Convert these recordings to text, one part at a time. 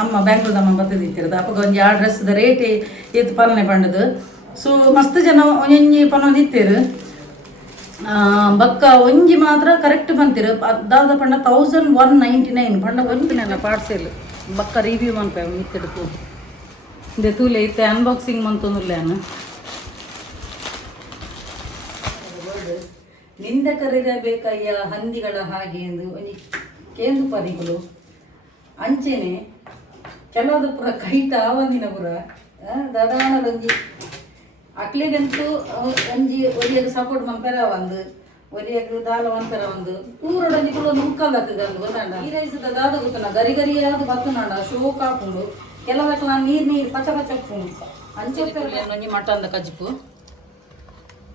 ಅಮ್ಮ ಬ್ಯಾಂಗ್ಳೂರ್ದಮ್ಮ ಬತ್ತದಿತ್ತಿರೋದು ಅಪ್ಪಗ ಒಂಜಿ ಆ ಡ್ರೆಸ್ದ ರೇಟ್ ಏತ್ ಪಾಲನೆ ಪಂಡದು ಸೊ ಮಸ್ತ್ ಜನ ಒಂಜಿ ಪನೋದಿತ್ತೇರು ಬಕ್ಕ ಒಂಜಿ ಮಾತ್ರ ಕರೆಕ್ಟ್ ಬಂತಿರು ಅದಾದ ಪಂಡ 1199 ಪಂಡ ಒಂದಿನ ಪಾರ್ಸೆಲ್ ಬಕ್ಕ ರಿವ್ಯೂ ಮನ್ಪೆ ಮಿತ್ತಡ್ಕು ಇಂದೆ ತೂಲೆ ಇತ್ತೆ ಅನ್ಬಾಕ್ಸಿಂಗ್ ಮಂತೊಂದುಲ್ಲೇನು ನಿಂದ ಕರೆಯಬೇಕಯ್ಯ ಹಂದಿಗಳ ಹಾಗೆ ಎಂದು ಒಂಜಿ ಕೇಂದು ಪದಿಗಳು ಅಂಚೆನೆ ಕೆಲವದು ಪುರ ಕೈಟ ಆವಂದಿನ ಪುರ ದದಾನದೊಂಜಿ ಅಕ್ಲಿಗಂತೂ ಒಂಜಿ ಒರಿಯಾಗ ಸಪೋರ್ಟ್ ಮನ್ಪೆರ ಒಂದು ಒರಿಯಾಗ ದಾಲ ಮನ್ಪೆರ ಒಂದು ಪೂರೊಡೊಂಜಿ ಕೂಡ ಮುಕ್ಕಲ್ದಕ್ಕ ಗಂದು ಗೊತ್ತಾಂಡ ಈ ರೈಸದ ದಾದ ಗೊತ್ತನ ಗರಿ ಗರಿಯಾದ ಬತ್ತನಾಡ ಶೋಕ್ ಹಾಕೊಂಡು ಕೆಲವಕ್ಕೆ ನಾನು ನೀರು ಪಚ ಪಚ ಹಾಕೊಂಡು ಅಂಚೆ ಒಂಜಿ ಮಟನ್ದ ಕಜ್ಪು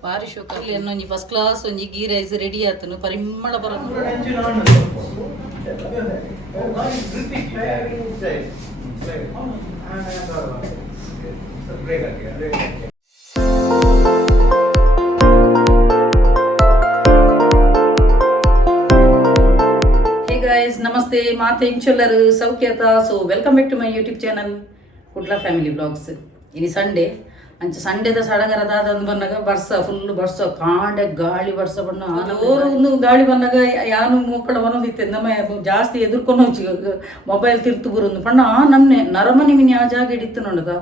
ಭಾರಿ ಶೋಕ ಅಲ್ಲಿ ಒಂಜಿ ಫಸ್ಟ್ ಕ್ಲಾಸ್ ಒಂಜಿ ಗೀ ರೈಸ್ ರೆಡಿ ಆತನು ಪರಿಮಳ ಬರೋದು ನಮಸ್ತೆ ಮಾತೆ ಇಂಚೊಲ್ಲರು ಸೌಖ್ಯತ so welcome back to my YouTube channel Kudla family vlogs ಇನಿ ಸಂಡೇ ಅಂಚ ಸಂಡೇದ ಸಡಗರದಾದ ಒಂದು ಬಂದಾಗ ಬರ್ಸ ಫುಲ್ ಬರ್ಸ ಕಾಂಡೆ ಗಾಳಿ ಬರ್ಸ ಬಣ್ಣ ಒಂದು ಗಾಳಿ ಬಂದಾಗ ಯಾನು ಮಕ್ಕಳ ಬನ್ನೋದಿತ್ತೆ ನಮ್ಮ ಜಾಸ್ತಿ ಎದುರ್ಕೊಂಡು ಹೋಗಿ ಮೊಬೈಲ್ ತಿರ್ತು ಬರೋದು ಪಣ್ಣ ನನ್ನೆ ನರಮನಿ ಮಿನಿ ಆ ಜಾಗ ಹಿಡಿತ್ತು ನೋಡದ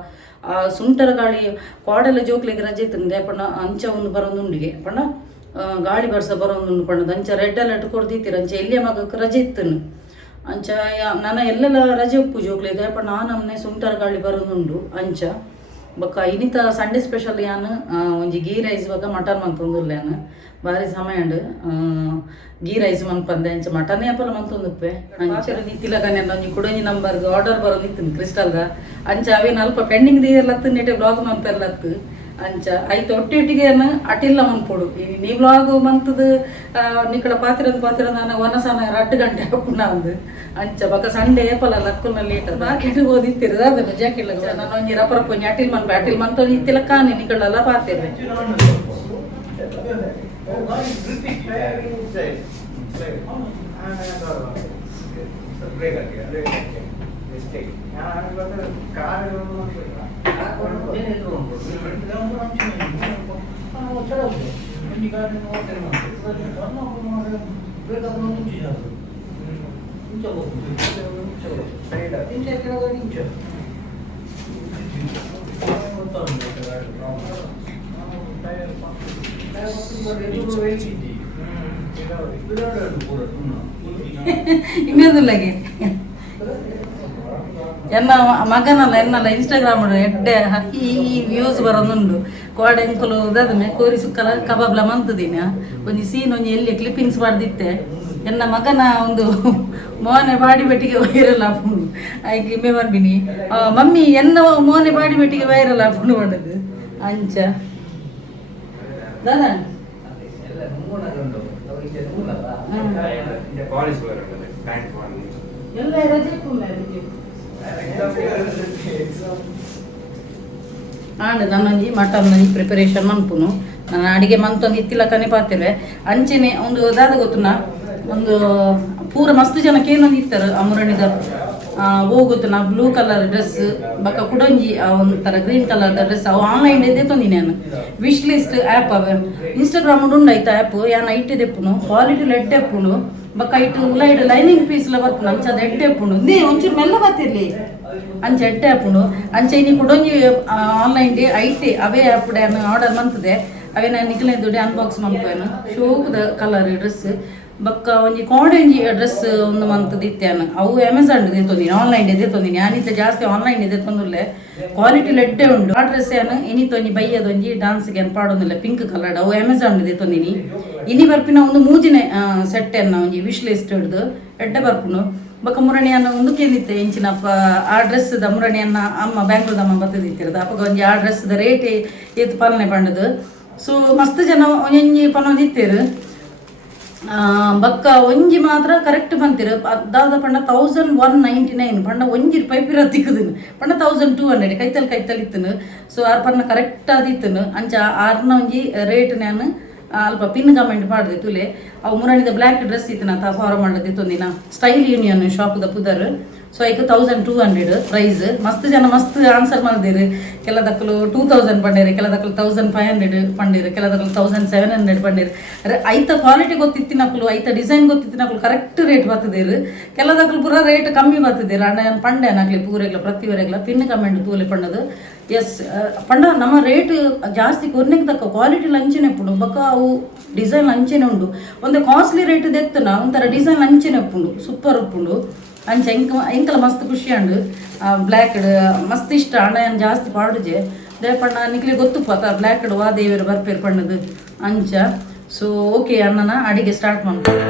ಆ ಸುಂಟರ ಗಾಳಿ ಕೋಡೆಲ್ಲ ಜೋಕ್ಲಿಗೆ ರಜೆ ಇತ್ತು ಪಣ್ಣ ಅಂಚ ಒಂದು ಬರೋದು ಉಂಡಿಗೆ ಪಣ್ಣ ಗಾಳಿ ಬರ್ಸ ಬರೋದು ಪಣ್ಣದ ಅಂಚ ರೆಡ್ ಅಲರ್ಟ್ ಕೊಡ್ದಿತ್ತೀರ ಅಂಚ ಎಲ್ಲಿಯ ಮಗಕ್ಕೆ ರಜೆ ಇತ್ತನು ಅಂಚ ನನ್ನ ಎಲ್ಲೆಲ್ಲ ರಜೆ ಉಪ್ಪು ಜೋಕ್ಲಿದೆ ಪಣ್ಣ ನಮ್ಮನೆ ಸುಂಟರ ಗಾಳಿ ಬರೋದುಂಡು ಅಂಚ ಬೊಕ್ಕ ಇನ್ನಿತ ಸಂಡೇ ಸ್ಪೆಷಲ್ ಯಾನು ಒಂಜಿ ಗೀ ರೈಸ್ ಬಗ್ಗೆ ಮಟನ್ ಮಂತೊಂದುಲ್ಲೆ ಯಾನು ಭಾರಿ ಸಮಯ ಉಂಡು ಗೀ ರೈಸ್ ಮನ್ಪಂದೆ ಅಂಚ ಮಟನ್ ಯಾಪಲ್ಲ ಮಂತೊಂದುಪ್ಪೆ ಅಂಚ ನಿತ್ತಿಲಗನೆ ಒಂಜಿ ಕುಡೊಂಜಿ ನಂಬರ್ಗೆ ಆರ್ಡರ್ ಬರೋದಿತ್ತು ಕ್ರಿಸ್ಟಲ್ಗ ಅಂಚ ಅವೇನು ಅಲ್ಪ ಪೆಂಡಿಂಗ್ ದಿಯರ್ಲತ್ತು ನೆಟ್ಟೆ ಬ್ಲಾಗ್ ಮಂಪೆರ್ಲತ್ತು ಅಂಚ ಐತೆ ಒಟ್ಟಿಗೆ ಅಟಿಲ್ಲ ಮನ್ಪೊಡು ನೀ ವ್ಲಾಗ್ ಮಂತದ ನಿಕಡ ಪಾತ್ರ ನಾನು ಒನಸನ 2 ಗಂಟೆ ಹಾಕೊಂಡು ಒಂದು ಅಂಚ ಬಕ್ಕ ಸಂಡೇ ಏಪಲ್ಲ ಲಕ್ಕುನ ಲೇಟ್ ಮಾರ್ಕೆಟ್ ಓದಿತ್ತಿರದ ಅದನ್ನು ಜಾಕಿಲ್ಲ ನಾನು ಒಂಜಿ ರಪರಪ್ಪ ಒಂಜಿ ಅಟಿಲ್ ಮನ್ಪೆ ಅಟಿಲ್ ಮಂತ ಇತ್ತಿಲ್ಲ ಕಾನಿ ನಿಕಳೆಲ್ಲ ಪಾತಿರ್ವೆ ಇನ್ನೊಂದುಲ್ಲಾಗೆ ಎನ್ನ ಮಗನಲ್ಲ ಎನ್ನಲ್ಲ ಇನ್ಸ್ಟಾಗ್ರಾಮ್ ಎಡ್ಡೆ ಈ ವ್ಯೂಸ್ ಬರೋದುಂಡು ಕೋಡೆ ಎಂಕುಲು ಅದನ್ನ ಕೋರಿ ಸುಕ್ಕಲ ಕಬಾಬ್ಲ ಮಂತದಿನ ಒಂಜಿ ಸೀನ್ ಒಂಜಿ ಎಲ್ಲಿ ಕ್ಲಿಪ್ಪಿಂಗ್ಸ್ ಮಾಡ್ದಿತ್ತೆ ಎನ್ನ ಮಗನ ಒಂದು ಮೋನೆ ಬಾಡಿ ಬೆಟ್ಟಿಗೆ ವೈರಲ್ ಆಪುಂಡು ಆಯ್ಕೆ ಇಮ್ಮೆ ಬರ್ಬಿನಿ ಮಮ್ಮಿ ಎನ್ನ ಮೋನೆ ಬಾಡಿ ಬೆಟ್ಟಿಗೆ ವೈರಲ್ ಆಪುಂಡು ಮಾಡೋದು ಅಂಚ ದಾದಾ ಎಲ್ಲ ರಜೆ ಆಂಡ್ ನಾನೊಂಜಿ ಮಟನ್ ಪ್ರಿಪರೇಷನ್ ಮನ್ಪುನು ನಾನು ಅಡಿಗೆ ಮಂತೊಂದು ಇತ್ತಿಲ್ಲ ಕನೆ ಪಾತಿರ್ವೆ ಅಂಚೆನೆ ಒಂದು ದಾದ ಗೊತ್ತುನ ಒಂದು ಪೂರ ಮಸ್ತ್ ಜನ ಕೇನೊಂದು ಇತ್ತಾರೆ ಅಮುರಣಿದ ಹೋಗುತ್ತನ ಬ್ಲೂ ಕಲರ್ ಡ್ರೆಸ್ ಬಕ್ಕ ಕುಡೊಂಜಿ ಒಂಥರ ಗ್ರೀನ್ ಕಲರ್ ಡ್ರೆಸ್ ಅವು ಆನ್ಲೈನ್ ಇದೆ ತಂದಿನಿ ನಾನು ವಿಶ್ ಲಿಸ್ಟ್ ಆ್ಯಪ್ ಅವ ಇನ್ಸ್ಟಾಗ್ರಾಮ್ ಉಂಡಾಯ್ತು ಆ್ಯಪ್ ಯಾನ ಇಟ್ಟಿದೆಪ್ಪುನು ಕ್ವಾಲಿಟಿ ಲೆಡ್ ಎಪ್ಪುನು ಬಕ್ಕ ಇಟ್ಟು ಉಲೈಡ್ ಲೈನಿಂಗ್ ಪೀಸ್ಲ ಬರ್ಪುನು ಅಂಚ ಅದು ಎಡ್ಡೆ ಎಪ್ಪುನು ನೀ ಒಂಚೂರು ಮೆಲ್ಲ ಬರ್ತಿರ್ಲಿ ಅಂಚೆ ಎಡ್ಡೆ ಆಪುಂಡು ಅಂಚೆ ಇನ್ನು ಕುಡೊಂಜಿ ಆನ್ಲೈನ್ ಡೇ ಐತೆ ಅವೇ ಆ್ಯಪ್ ನಾನು ಆರ್ಡರ್ ಮಂತದೆ ಅವೇ ನಾನು ನಿಖಿಲೇದು ಅನ್ಬಾಕ್ಸ್ ಮಾಡ್ತೇನೆ ಶೋಕದ ಕಲರ್ ಡ್ರೆಸ್ ಬಕ್ಕ ಒಂಜಿ ಕೋಡೆಂಜಿ ಡ್ರೆಸ್ ಒಂದು ಮಂತದ ಇತ್ತೇನು ಅವು ಅಮೆಝಾನ್ ಇದೆ ತಂದಿನಿ ಆನ್ಲೈನ್ ಇದೆ ತಂದಿನಿ ನಾನಿತ್ತ ಜಾಸ್ತಿ ಆನ್ಲೈನ್ ಇದೆ ತಂದುಲ್ಲೆ ಕ್ವಾಲಿಟಿ ಲೆಡ್ಡೆ ಉಂಡು ಆ ಡ್ರೆಸ್ ಏನು ಇನಿತೊಂಜಿ ಬೈಯದೊಂಜಿ ಡಾನ್ಸ್ಗೆ ಏನು ಪಾಡೋದಿಲ್ಲ ಪಿಂಕ್ ಕಲರ್ ಅವು ಅಮೆಝಾನ್ ಇದೆ ತಂದಿನಿ ಇನಿ ಬರ್ಪಿನ ಒಂದು ಮೂಜಿನೆ ಸೆಟ್ ಅನ್ನ ಒಂಜಿ ವಿಶ್ ಲಿಸ್ಟ್ ಹಿಡ್ದು ಎಡ್ಡೆ ಬರ್ಪುನು ಬಕ್ಕ ಮುರಣಿಯನ್ನ ಒಂದು ಕೇಳಿತ್ತೆ ಇಂಚಿನಪ್ಪ ಆ ಡ್ರೆಸ್ದ ಮುರಣಿಯನ್ನ ಅಮ್ಮ ಬ್ಯಾಂಗ್ಳೂರ್ದಮ್ಮ ಬತ್ತದಿತ್ತಿರೋದು ಅಪ್ಪಗ ಒಂಜಿ ಆ ಡ್ರೆಸ್ದ ರೇಟ್ ಏತ್ ಪಾಲನೆ ಪಂಡದು ಸೊ ಮಸ್ತ್ ಜನ ಒಂಜಿ ಪನೋದಿತ್ತೇರು ಬಕ್ಕ ಒಂಜಿ ಮಾತ್ರ ಕರೆಕ್ಟ್ ಬಂತಿರು ಅದಾದ ಪಂಡ 1199 ಪಂಡ ಒಂಜಿ ರೂಪಾಯಿ ಪಿರ ತಿಕ್ಕದನು ಪಂಡ 1200 ಕೈತಲ್ ಇತ್ತನು ಸೊ ಆರ್ ಪನ್ನ ಕರೆಕ್ಟ್ ಆದಿತ್ತನು ಅಂಚ ಆರ್ನ ಒಂಜಿ ರೇಟ್ ನಾನು ಅಲ್ಪ ಪಿನ್ ಕಮೆಂಟ್ ಮಾಡಿದೆ ತುಲೆ ಅವು ಮುರಣಿದ ಬ್ಲ್ಯಾಕ್ ಡ್ರೆಸ್ ಇತ್ತು ನಾ ಫಾರ್ಮ್ ಮಾಡದಿತ್ತು ಒಂದಿನ ಸ್ಟೈಲ್ ಯೂನಿಯನ್ ಶಾಪ್ದ ಪುದರ್ ಸೊ ಐಕ್ 1200 ಪ್ರೈಸ್. ಮಸ್ತ್ ಜನ ಮಸ್ತ್ ಆನ್ಸರ್ ಮಾಡಿದಿರಿ. ಕೆಲದಕ್ಕಲು 2000 ಪಂಡೇರಿ, ಕೆಲದಕ್ಕಲು 1500 ಪಂಡೀರಿ, ಕೆಲದಕ್ಕಲು 1700 ಪಂಡೀರಿ. ಐತ ಕ್ವಾಲಿಟಿ ಗೊತ್ತಿತ್ತಿನಕ್ಲು, ಐತ ಡಿಸೈನ್ ಗೊತ್ತಿತ್ತಿನಕ್ಲು ಕರೆಕ್ಟ್ ರೇಟ್ ಬರ್ತದಿರು. ಕೆಲದಕ್ಕಲು ಪೂರ ರೇಟ್ ಕಮ್ಮಿ ಬರ್ತದಿರು. ಅಣ್ಣ ಪಂಡೆ ನಕ್ಲಿ ಪೂರೆಗ್ಲ ಪ್ರತಿವರೆಗ್ಲ ಪಿನ್ ಕಮೆಂಟ್ ತೂಲೆ ಪಂಡದು. ಎಸ್ ಪಂಡ ನಮ್ಮ ರೇಟ್ ಜಾಸ್ತಿ ಕೊರ್ನೆಗೆ ತಕ್ಕ ಕ್ವಾಲಿಟಿ ಲಂಚನೆ ಪುಂಡು ಬೊಕ್ಕ ಅವು ಡಿಸೈನ್ ಲಂಚನೆ ಉಂಡು. ಒಂದು ಕಾಸ್ಟ್ಲಿ ರೇಟ್ ದೆತ್ತನ ಒಂಥರ ಡಿಸೈನ್ ಲಂಚನೆ ಉಪ್ಪುಂಡು, ಸೂಪರ್ ಉಪ್ಪುಂಡು. ಅಂಚ ಎಂಕಲ ಮಸ್ತ್ ಖುಷಿ ಅಂಡು. ಬ್ಲ್ಯಾಕ್ ಮಸ್ತ್ ಇಷ್ಟ ಅಣ್ಣ ಜಾಸ್ತಿ ಪಾಡುಜೆ ದೇಪಣ್ಣ ನಿಕ್ಲಿ ಗೊತ್ತುಪ್ಪ ಬ್ಲ್ಯಾಕ್ ವಾ ದೇವರು ಬರ್ಪೇರು ಪಣ್ಣದು ಅಂಚ. ಸೊ ಓಕೆ ಅಣ್ಣನ ಅಡಿಗೆ ಸ್ಟಾರ್ಟ್ ಮಾಡ್ತಾರೆ.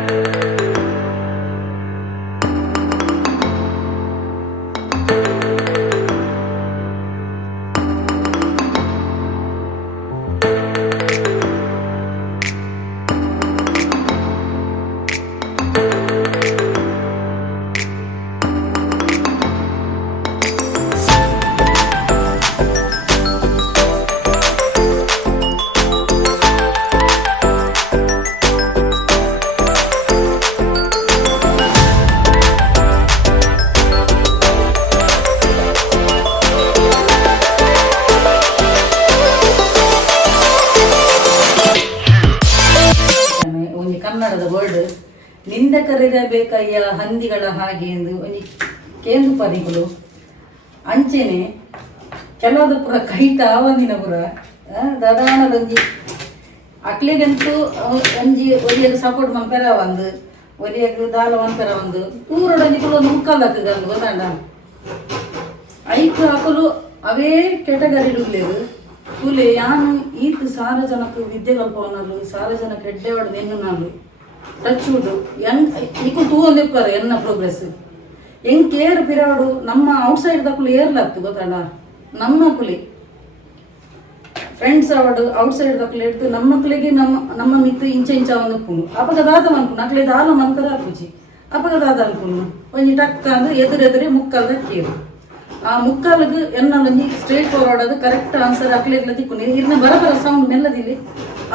ಕನ್ನಡದ ವರ್ಡ್ ನಿಂದ ಕರೆಯಬೇಕಯ್ಯ ಹಂದಿಗಳ ಹಾಗೆ ಎಂದು ಒಂಜಿ ಕೇಂದು ಪದಿಗಳು ಅಂಚೆನೆ ಕೆಲವದ ಪುರ ಕೈಟ ಆವಂದಿನ ಪುರ ದದಾನದೊಂಜಿ ಅಕ್ಲಿಗಂತೂ ಒಂಜಿ ಒರಿಯಾಗ ಸಪೋರ್ಟ್ ಮಂಪೆರ ಒಂದು ಒರಿಯಾಗ ದಾಲ ಮಂಪೆರ ಒಂದು ಪೂರೊಡಂಜಿಗಳು ಒಂದು ಮುಕ್ಕಾಲಕ್ಕೆ ಗಂದು ಗೊತ್ತಾಂಡ ಐದು ಅಕಲು ಅವೇ ಕೆಟಗರಿಡುಲೇರು ಕೂಲೆ ಯಾನು ಈತ್ ಸಾರ ಜನಕ್ಕೆ ವಿದ್ಯೆ ಕಲ್ಪವನಲ್ಲು ಸಾರ ಜನಕ್ಕೆ ಎಡ್ಡೆ ಹೊಡೆದು ಎನ್ನು ನಾಲು ಟಚ್ ಉಡು ಇಕು ತೂ ಒಂದಿಪ್ಪಾರೆ ಎನ್ನ ಪ್ರೋಗ್ರೆಸ್ ಹೆಂಗ್ ಕೇರ್ ಪಿರಾಡು ನಮ್ಮ ಔಟ್ಸೈಡ್ ದಕ್ಕಲು ಏರ್ಲಾಗ್ತು ಗೊತ್ತಾಡ ನಮ್ಮ ಕುಲಿ ಫ್ರೆಂಡ್ಸ್ ಅವಡು ಔಟ್ಸೈಡ್ ದಕ್ಕಲು ಇಡ್ತು ನಮ್ಮ ಮಕ್ಕಳಿಗೆ ನಮ್ಮ ಮಿತ್ತು ಇಂಚ ಇಂಚ ಒಂದು ಉಪ್ಪುನು ಅಪಗದಾದ ಅನ್ಪುನು ಅಕ್ಲೆ ದಾಲ ಮಂಕರ ಅಪ್ಪುಚಿ ಅಪಗದಾದ ಅನ್ಪುನು ಒಂಜಿ ಟಕ್ಕ ಅಂದ್ರೆ ಎದುರೆದುರೆ ಮುಕ್ಕಲ್ದ ಕೇರು ಆ ಮುಕ್ಕಾಲಿಗೆ ಎನ್ನೊಂದು ಸ್ಟ್ರೇಟ್ ಫಾರ್ವರ್ಡ್ ಅದು ಕರೆಕ್ಟ್ ಆನ್ಸರ್ ಅಕ್ಲೆಗ್ಲ ತಿಕ್ಕು ಇರ್ನ ಬರಬರ ಸೌಂಡ್ ಮೆಲ್ಲದಿಲ್ಲಿ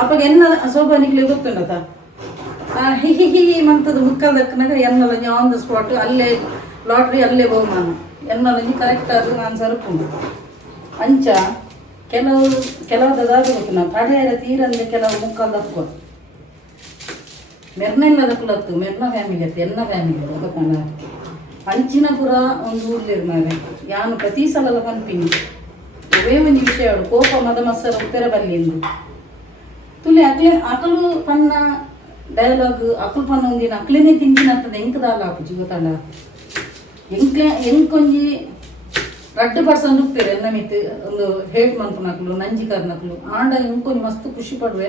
ಅಪ್ಪಾಗ ಎನ್ನ ಸೋಬ ನಿಕ್ಲೆ ಗೊತ್ತುಂಡತ ಹಿ ಹಿ ಹಿ ಮಂತದ ಮುಕ್ಕಾಲ್ದಕ್ಕನಾಗ ಎನ್ನೊಂದು ಆನ್ ದ ಸ್ಪಾಟ್ ಅಲ್ಲೇ ಲಾಟ್ರಿ ಅಲ್ಲೇ ಬಹುಮಾನ ಎನ್ನೊಂದು ಕರೆಕ್ಟ್ ಅದು ಆನ್ಸರ್ ಉಂಟು ಅಂಚ ಕೆಲವದಾದ ಗೊತ್ತು ಪಡೆಯರ ತೀರಂದ್ರೆ ಕೆಲವು ಮುಕ್ಕಾಲ್ದಕ್ಕೂ ಮೆರ್ನೆಲ್ಲದಕ್ಕಲತ್ತು ಮೆರ್ನ ಫ್ಯಾಮಿಲಿ ಅತ್ತು ಎನ್ನ ಫ್ಯಾಮಿಲಿ ಗೊತ್ತಂಡ ಅಂಚಿನ ಪುರ ಒಂದು ಊರ್ಲಿರ್ ಮಾರೆ ಯಾನು ಪ್ರತಿ ಸಲ ಕನ್ಪಿನಿ ಅವೇ ಒಂದು ವಿಷಯ ಅವಳು ಕೋಪ ಮದ ಮತ್ಸರ ಉತ್ತರ ಬಲ್ಲಿಂದು ತುಲಿ ಅಕಲು ಪನ್ನ ಡೈಲಾಗ್ ಅಕಲು ಪನ್ನ ಒಂದಿನ ಅಕ್ಲೇನೆ ತಿಂಚಿನತ್ತದ ಎಂಕದಾಲ ಆಪುಜಿ ಗೊತ್ತಾಂಡ ಎಂಕೊಂಜಿ 2% ಉಪ್ಪೇರು ಎನ್ನ ಮಿತ್ತು ಒಂದು ಹೇಟ್ ಮನ್ಪುನಕ್ಲು ನಂಜಿಕರ್ನಕ್ಲು ಆಂಡ ಎಂಕೊಂಜಿ ಮಸ್ತ್ ಖುಷಿ ಪಡುವೆ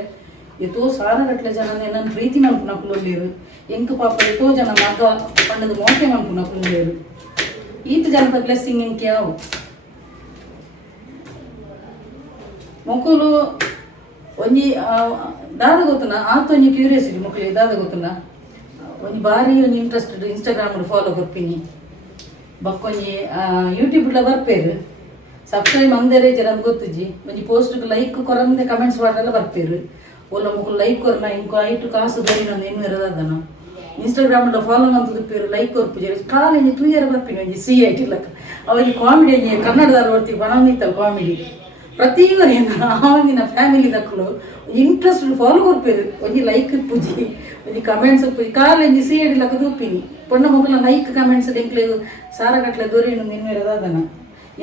ಎತೋ ಸಾರಗಟ್ಲೆ ಜನ ನನ್ನ ಪ್ರೀತಿ ಮನ್ಪುನಕ್ಲು ಒಳ್ಳೇರು ಎಂಕ ಪಾಪ ಎತೋ ಜನ ಮಗ ಪಂಡದ ಮೋಕೆ ಮನ್ಪುನಕ್ಲು ಒಳ್ಳೇರು ಈತ ಜನಪ ಬ್ಲೆಸ್ಸಿಂಗ್ ಎಂಕೆ ಯಾವು ಮಕ್ಕಳು ಒಂಜಿ ದಾದ ಗೊತ್ತನ ಆತೊಂಜಿ ಕ್ಯೂರಿಯಾಸಿಟಿ ಮಕ್ಕಳಿಗೆ ದಾದ ಗೊತ್ತನ ಒಂಜಿ ಭಾರಿ ಒಂದು ಇಂಟ್ರೆಸ್ಟೆಡ್ ಇನ್ಸ್ಟಾಗ್ರಾಮ್ ಫಾಲೋ ಕೊಡ್ತೀನಿ ಬಕ್ಕೊಂಜಿ ಯೂಟ್ಯೂಬ್ಲ ಬರ್ಪೇರು ಸಬ್ಸ್ಕ್ರೈಬ್ ಅಂದೇರೆ ಜನ ಗೊತ್ತುಜಿ ಒಂಜಿ ಪೋಸ್ಟ್ಗೆ ಲೈಕ್ ಕೊರಂದೆ ಕಮೆಂಟ್ಸ್ ಮಾಡಲ್ಲ ಬರ್ಪೇರು ಒಲ್ಲ ಮಕ್ಕಳು ಲೈಕ್ ಕೊರ್ನ ಇಂಕೋ ಐಟು ಕಾಸು ಬರೀ ನಂದು ಏನು ಇರೋದನ ಇನ್ಸ್ಟಾಗ್ರಾಮ್ಲ ಫಾಲೋ ಮಾಡ್ತಿರ್ತೀರು ಲೈಕ್ ಕೊರ್ಪುಜಿ ಕಾಲೇಜ್ 2 ಇಯರ್ ಬರ್ತೀನಿ ಒಂಜಿ ಸಿ ಐಟಿಲ್ಲಕ ಅವರಿಗೆ ಕಾಮಿಡಿ ಕನ್ನಡದಲ್ಲಿ ಬರ್ತೀವಿ ಬಣವನ್ನಿತ್ತಲ್ಲ ಕಾಮಿಡಿ ಪ್ರತಿವರೇನ ಆವಾಗಿನ ಫ್ಯಾಮಿಲಿ ದಕ್ಕಲು ಇಂಟ್ರೆಸ್ಟ್ ಫಾಲೋ ಕೊರ್ಪೇರು ಒಂಜಿ ಲೈಕ್ ಪೂಜಿ ಒಂಜಿ ಕಮೆಂಟ್ಸ್ ಪೂಜಿ ಕಾಲೇಜ್ ಸಿ ಐಡಿಲಕ ದೂಪಿನಿ ಪೊಣ್ಣ ಮಕ್ಕಳ ಲೈಕ್ ಕಮೆಂಟ್ಸ್ ಎಂಕ್ಲೆ ಸಾರಗಟ್ಲೆ ದೊರೆಯನ್ನು ನಿನ್ನ ಇರೋದನ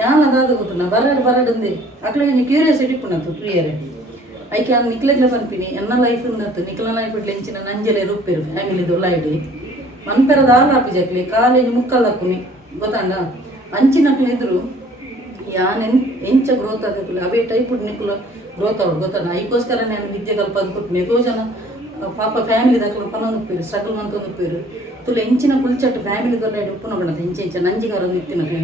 ಯಾನ್ ಅದಾದ ಗೊತ್ತನ ಬರಡಂದೆ ಅಕ್ಳಿಗೆ ಕ್ಯೂರಿಯಾಸಿಟಿ ಪುನತ್ತು 2 ಇಯರ್ ಐಕೆ ನಾನು ನಿಕ್ಲೆಗ್ಲ ಪನ್ಪಿನಿ ಎನ್ನ ಲೈಫ್ ನತ್ತು ನಿಕ್ಲ ಲೈಫ್ ಇಡ್ಲಿ ಎಂಚಿನ ನಂಜಲೆ ರುಪ್ಪೇರು ಫ್ಯಾಮಿಲಿ ದೊಲ್ಲಾಯ್ಡಿ ಮನ್ಪೆರದ ಆಲಾಪಿಜಕ್ಲಿ ಕಾಲೇಜ್ ಮುಕ್ಕಲ್ದಕ್ಕುನಿ ಗೊತ್ತಾಂಡ ಅಂಚಿನಕ್ಲು ಇದ್ರು ಯಾನ್ ಎಂಚ ಗ್ರೋತ್ ಆಗಕ್ಕಿಲ್ಲ ಅವೇ ಟೈಪ್ ನಿಕ್ಲು ಗ್ರೋತ್ ಅವ್ರು ಗೊತ್ತಾನ ಐಕೋಸ್ಕರ ನಾನು ವಿದ್ಯೆ ಕಲ್ಪದ ಕೊಟ್ಟು ಎಷ್ಟೋ ಜನ ಪಾಪ ಫ್ಯಾಮಿಲಿ ದಕ್ಕಲು ಪನೊಂದು ಉಪ್ಪೇರು ಸ್ಟ್ರಗಲ್ ಮಂತೊಂದು ಉಪ್ಪೇರು ತುಳು ಎಂಚಿನ ಕುಲ್ಚಟ್ಟು ಫ್ಯಾಮಿಲಿ ದೊಲ್ಲಾಯ್ಡಿ ಉಪ್ಪು ನೋಡೋಣ ಎಂಚ ನಂಜಿಗಾರ ಇತ್ತಿನಕ್ಲೆ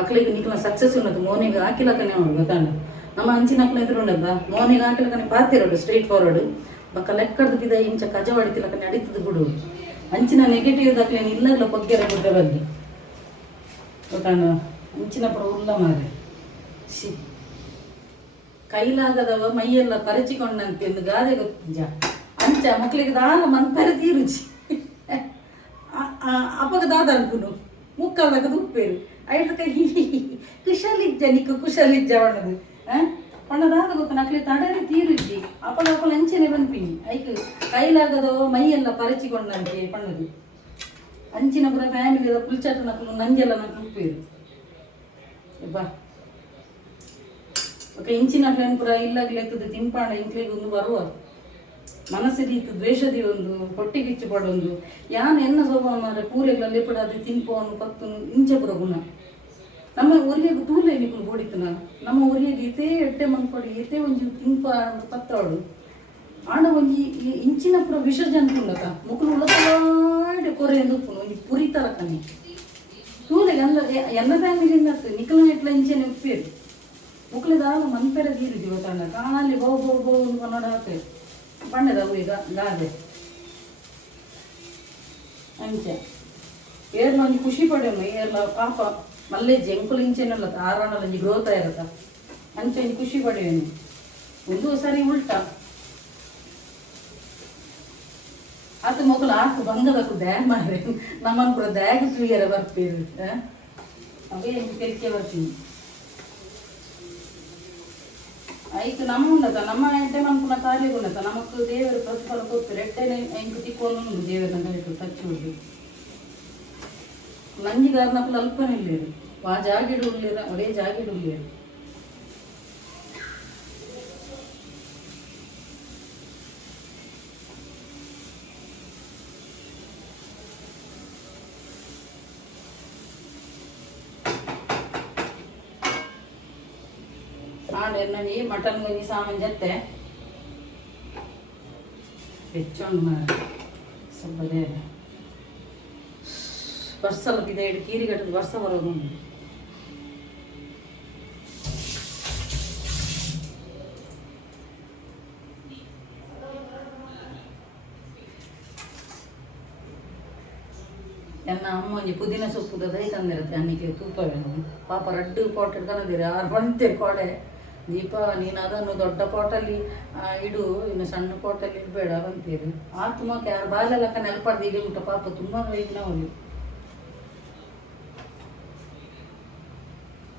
ಅಕ್ಲಿಗೆ ನಿಕ್ಲ ಸಕ್ಸಸ್ ಉನ್ನದು ಮೋನಿಗೆ ಹಾಕಿಲಕನೆ ಅವ್ರು ಗೊತ್ತಾಂಡ ನಮ್ಮ ಅಂಚಿನಕ್ಲ ಎದುರುಂಡದ ಮೋನಿಗೆ ಹಾಕಿಲಕನೆ ಪಾತಿರೋಡು ಸ್ಟ್ರೈಟ್ ಫಾರ್ವರ್ಡ್ ಬಕ್ಕ ಲೆಕ್ಕಡ್ದು ಬಿದ ಇಂಚ ಕಜ ಹೊಡಿತಿಲಕನೆ ಅಡಿತದ ಬಿಡು ಅಂಚಿನ ನೆಗೆಟಿವ್ ದಕ್ಲೇನು ಇಲ್ಲಲ್ಲ ಬಗ್ಗೆರ ಗುಡ್ಡ ಬಗ್ಗೆ ಗೊತ್ತಾಂಡ ಅಂಚಿನ ಪುರ ಉಲ್ಲ ಮಾರೆ ಸಿ ಕೈಲಾಗದವ ಮೈಯೆಲ್ಲ ಪರಚಿಕೊಂಡಂತೆ ಎಂದು ಗಾದೆ ಗೊತ್ತಿಂಜ ಅಂಚ ಮಕ್ಳಿಗೆ ದಾಲ ಮನ್ಪರೆ ತೀರುಚಿ ಅಪ್ಪಗ ದಾದ ಅನ್ಪುನು ಮುಕ್ಕಾದಾಗ ಉಪ್ಪೇರು ಐದು ಕೈ ಕುಶಲಿಜ್ಜ ನಿಕ್ಕು ಕುಶಲಿಜ್ಜ ಬಣ್ಣದು ಪಣ್ಣದಾದ ಗೊತ್ತು ನಕ್ಲಿ ತಡರಿ ತೀರಿಜ್ಜಿ ಅಪಲ ಅಪಲ ಅಂಚೆನೆ ಬಂದ್ಪಿನಿ ಐಕ್ ಕೈಲಾಗದೋ ಮೈಯೆಲ್ಲ ಪರಚಿಕೊಂಡಂತೆ ಪಣ್ಣದು ಅಂಚಿನ ಪುರ ಫ್ಯಾಮಿಲಿದ ಪುಲ್ಚಾಟ ನಕ್ಲು ನಂಜೆಲ್ಲ ನಕ್ಲು ಉಪ್ಪೇರು ಬಾ ಇಂಚಿನ ಪುರ ಇಲ್ಲಾಗ್ಲೆತ್ತದ ತಿಂಪಾಣ ಇಂಕ್ಲಿಗೆ ಒಂದು ಬರುವ ಮನಸ್ಸಿದೀತು ದ್ವೇಷದಿ ಒಂದು ಹೊಟ್ಟೆಗಿಚ್ಚು ಪಡೊಂದು ಯಾನ್ ಎನ್ನ ಸ್ವಭಾವ ಮಾರೆ ಪೂರೆಗಳಲ್ಲಿ ಪಡ ಅದು ತಿನ್ಪೋನು ಪತ್ತು ಇಂಚ ಪುರ ಗುಣ ನಮ್ಮ ಊರಿಗೆ ತೂಲೆ ನಿಕ್ಕಲು ಬೋಡಿತು ನಾನು ನಮ್ಮ ಊರಿಗೆ ಇತೇ ಎಟ್ಟೆ ಮನ್ಕೊಡಿ ಇತೇ ಒಂಜಿ ತಿಂಪ ಪತ್ತಾಡು ಆಂಡ ಒಂಜಿ ಇಂಚಿನ ಪುರ ವಿಸರ್ಜನೆ ಉಂಡಕ ಮುಕ್ಕಲು ಉಳಸಲಾಡಿ ಕೊರೆ ಎಂದು ಒಂಜಿ ಪುರಿತರ ಕಣ್ಣಿ ತೂಲೆಗೆ ಎಲ್ಲ ಫ್ಯಾಮಿಲಿಯಿಂದ ನಿಕ್ಕಲ ಇಟ್ಲ ಇಂಚೆನೆ ಉಪ್ಪೇರು ಮುಕ್ಕಳಿದಾಲ ಮನ್ಪೆರ ತೀರಿದ್ವಿ ಗೊತ್ತಣ್ಣ ಕಾಲಿ ಬೌ ಬೌ ಬೌ ಕನ್ನಡ ಹಾಕ್ತೇವೆ ಪಣ್ಣದವು ಈಗ ಗಾದೆ ಅಂಚ ಏರ್ಲ ಒಂಜಿ ಖುಷಿ ಪಡೆಯಮ್ಮ ಏರ್ಲ ಪಾಪ ಮಲ್ಲೆಜ್ಜಿ ಎಂಕುಲು ಇಂಚೆನಲ್ಲ ಆರಾಣಲ್ಲ ಒಂಜಿ ಗ್ರೋತ ಇರತ್ತ ಅಂಚೆ ಒಂಜಿ ಖುಷಿ ಪಡೆಯೋನು ಒಂದು ಸರಿ ಉಲ್ಟಾ ಆತ ಮಕ್ಕಳು ಆಕು ಬಂಗದಕ್ಕೂ ದ್ಯಾಗ್ ಮಾರೆ ನಮ್ಮನ್ನು ಕೂಡ ದ್ಯಾಗ್ ಕ್ಲಿಯರ್ ಬರ್ತೀರಿ ಅವೇ ಕೆಲ್ಕೆ ಬರ್ತೀನಿ ಆಯ್ತು ನಮ್ಮ ಉಂಡತ ನಮ್ಮ ಎಡ್ಡೆ ಮನ್ಪುನ ಕಾರ್ಯ ಉಂಡತ ನಮಕ್ ದೇವರು ಪ್ರತಿಫಲ ಕೊಡ್ತಾರೆ ಎಡ್ಡೆನೆ ಎಂಟು ತಿಕ್ಕೊಂಡು ದೇವರನ್ನ ಹೇಳ್ತು ತಚ್ಚಿ ಹೋಗಿ ನಂಜಿಗಾರನಪ್ಪಲು ಅಲ್ಪನಿಲ್ಲೇರು ಆ ಜಾಗಿಡು ಉಳ್ಳೇರ ಅವರೇ ಜಾಗಿಡು ಉಳ್ಳೇರು ಆಡೇರ್ನಲ್ಲಿ ಮಟನ್ ಗೊಂಜಿ ಸಾಮಾನು ಜತ್ತೆ ಹೆಚ್ಚೊಂದು ಸ್ವಲ್ಪದೇ ವರ್ಷ ಇದೆ ಇಡು ಕೀರಿಗಟ್ಟದ ವರ್ಷ ಬರೋದು ಎನ್ನ ಅಮ್ಮ ಒಂಜಿ ಪುದೀನ ಸೊಪ್ಪುದ ದೈ ತಂದಿರತ್ತೆ ಅನ್ನಕ್ಕೆ ತೂಪವೇನು ಪಾಪ ರಡ್ಡು ಪಾಟ್ ಹಿಡ್ಕೊಂಡಿದ್ದೀರಿ ಆರು ಬಂತೀರಿ ಕೋಡೆ ದೀಪ ನೀನು ಅದನ್ನು ದೊಡ್ಡ ಪಾಟಲ್ಲಿ ಇಡು ಇನ್ನು ಸಣ್ಣ ಪಾಟಲ್ಲಿ ಇಡಬೇಡ ಬಂತೀರಿ ಆ ತುಮಕ್ಕೆ ಯಾರು ಬಾಲೆಲ್ಲಕ್ಕ ನೆಲಪಡ್ದು ಇಡಿ ಉಂಟ ಪಾಪ ತುಂಬ ಈಗ ನಾವು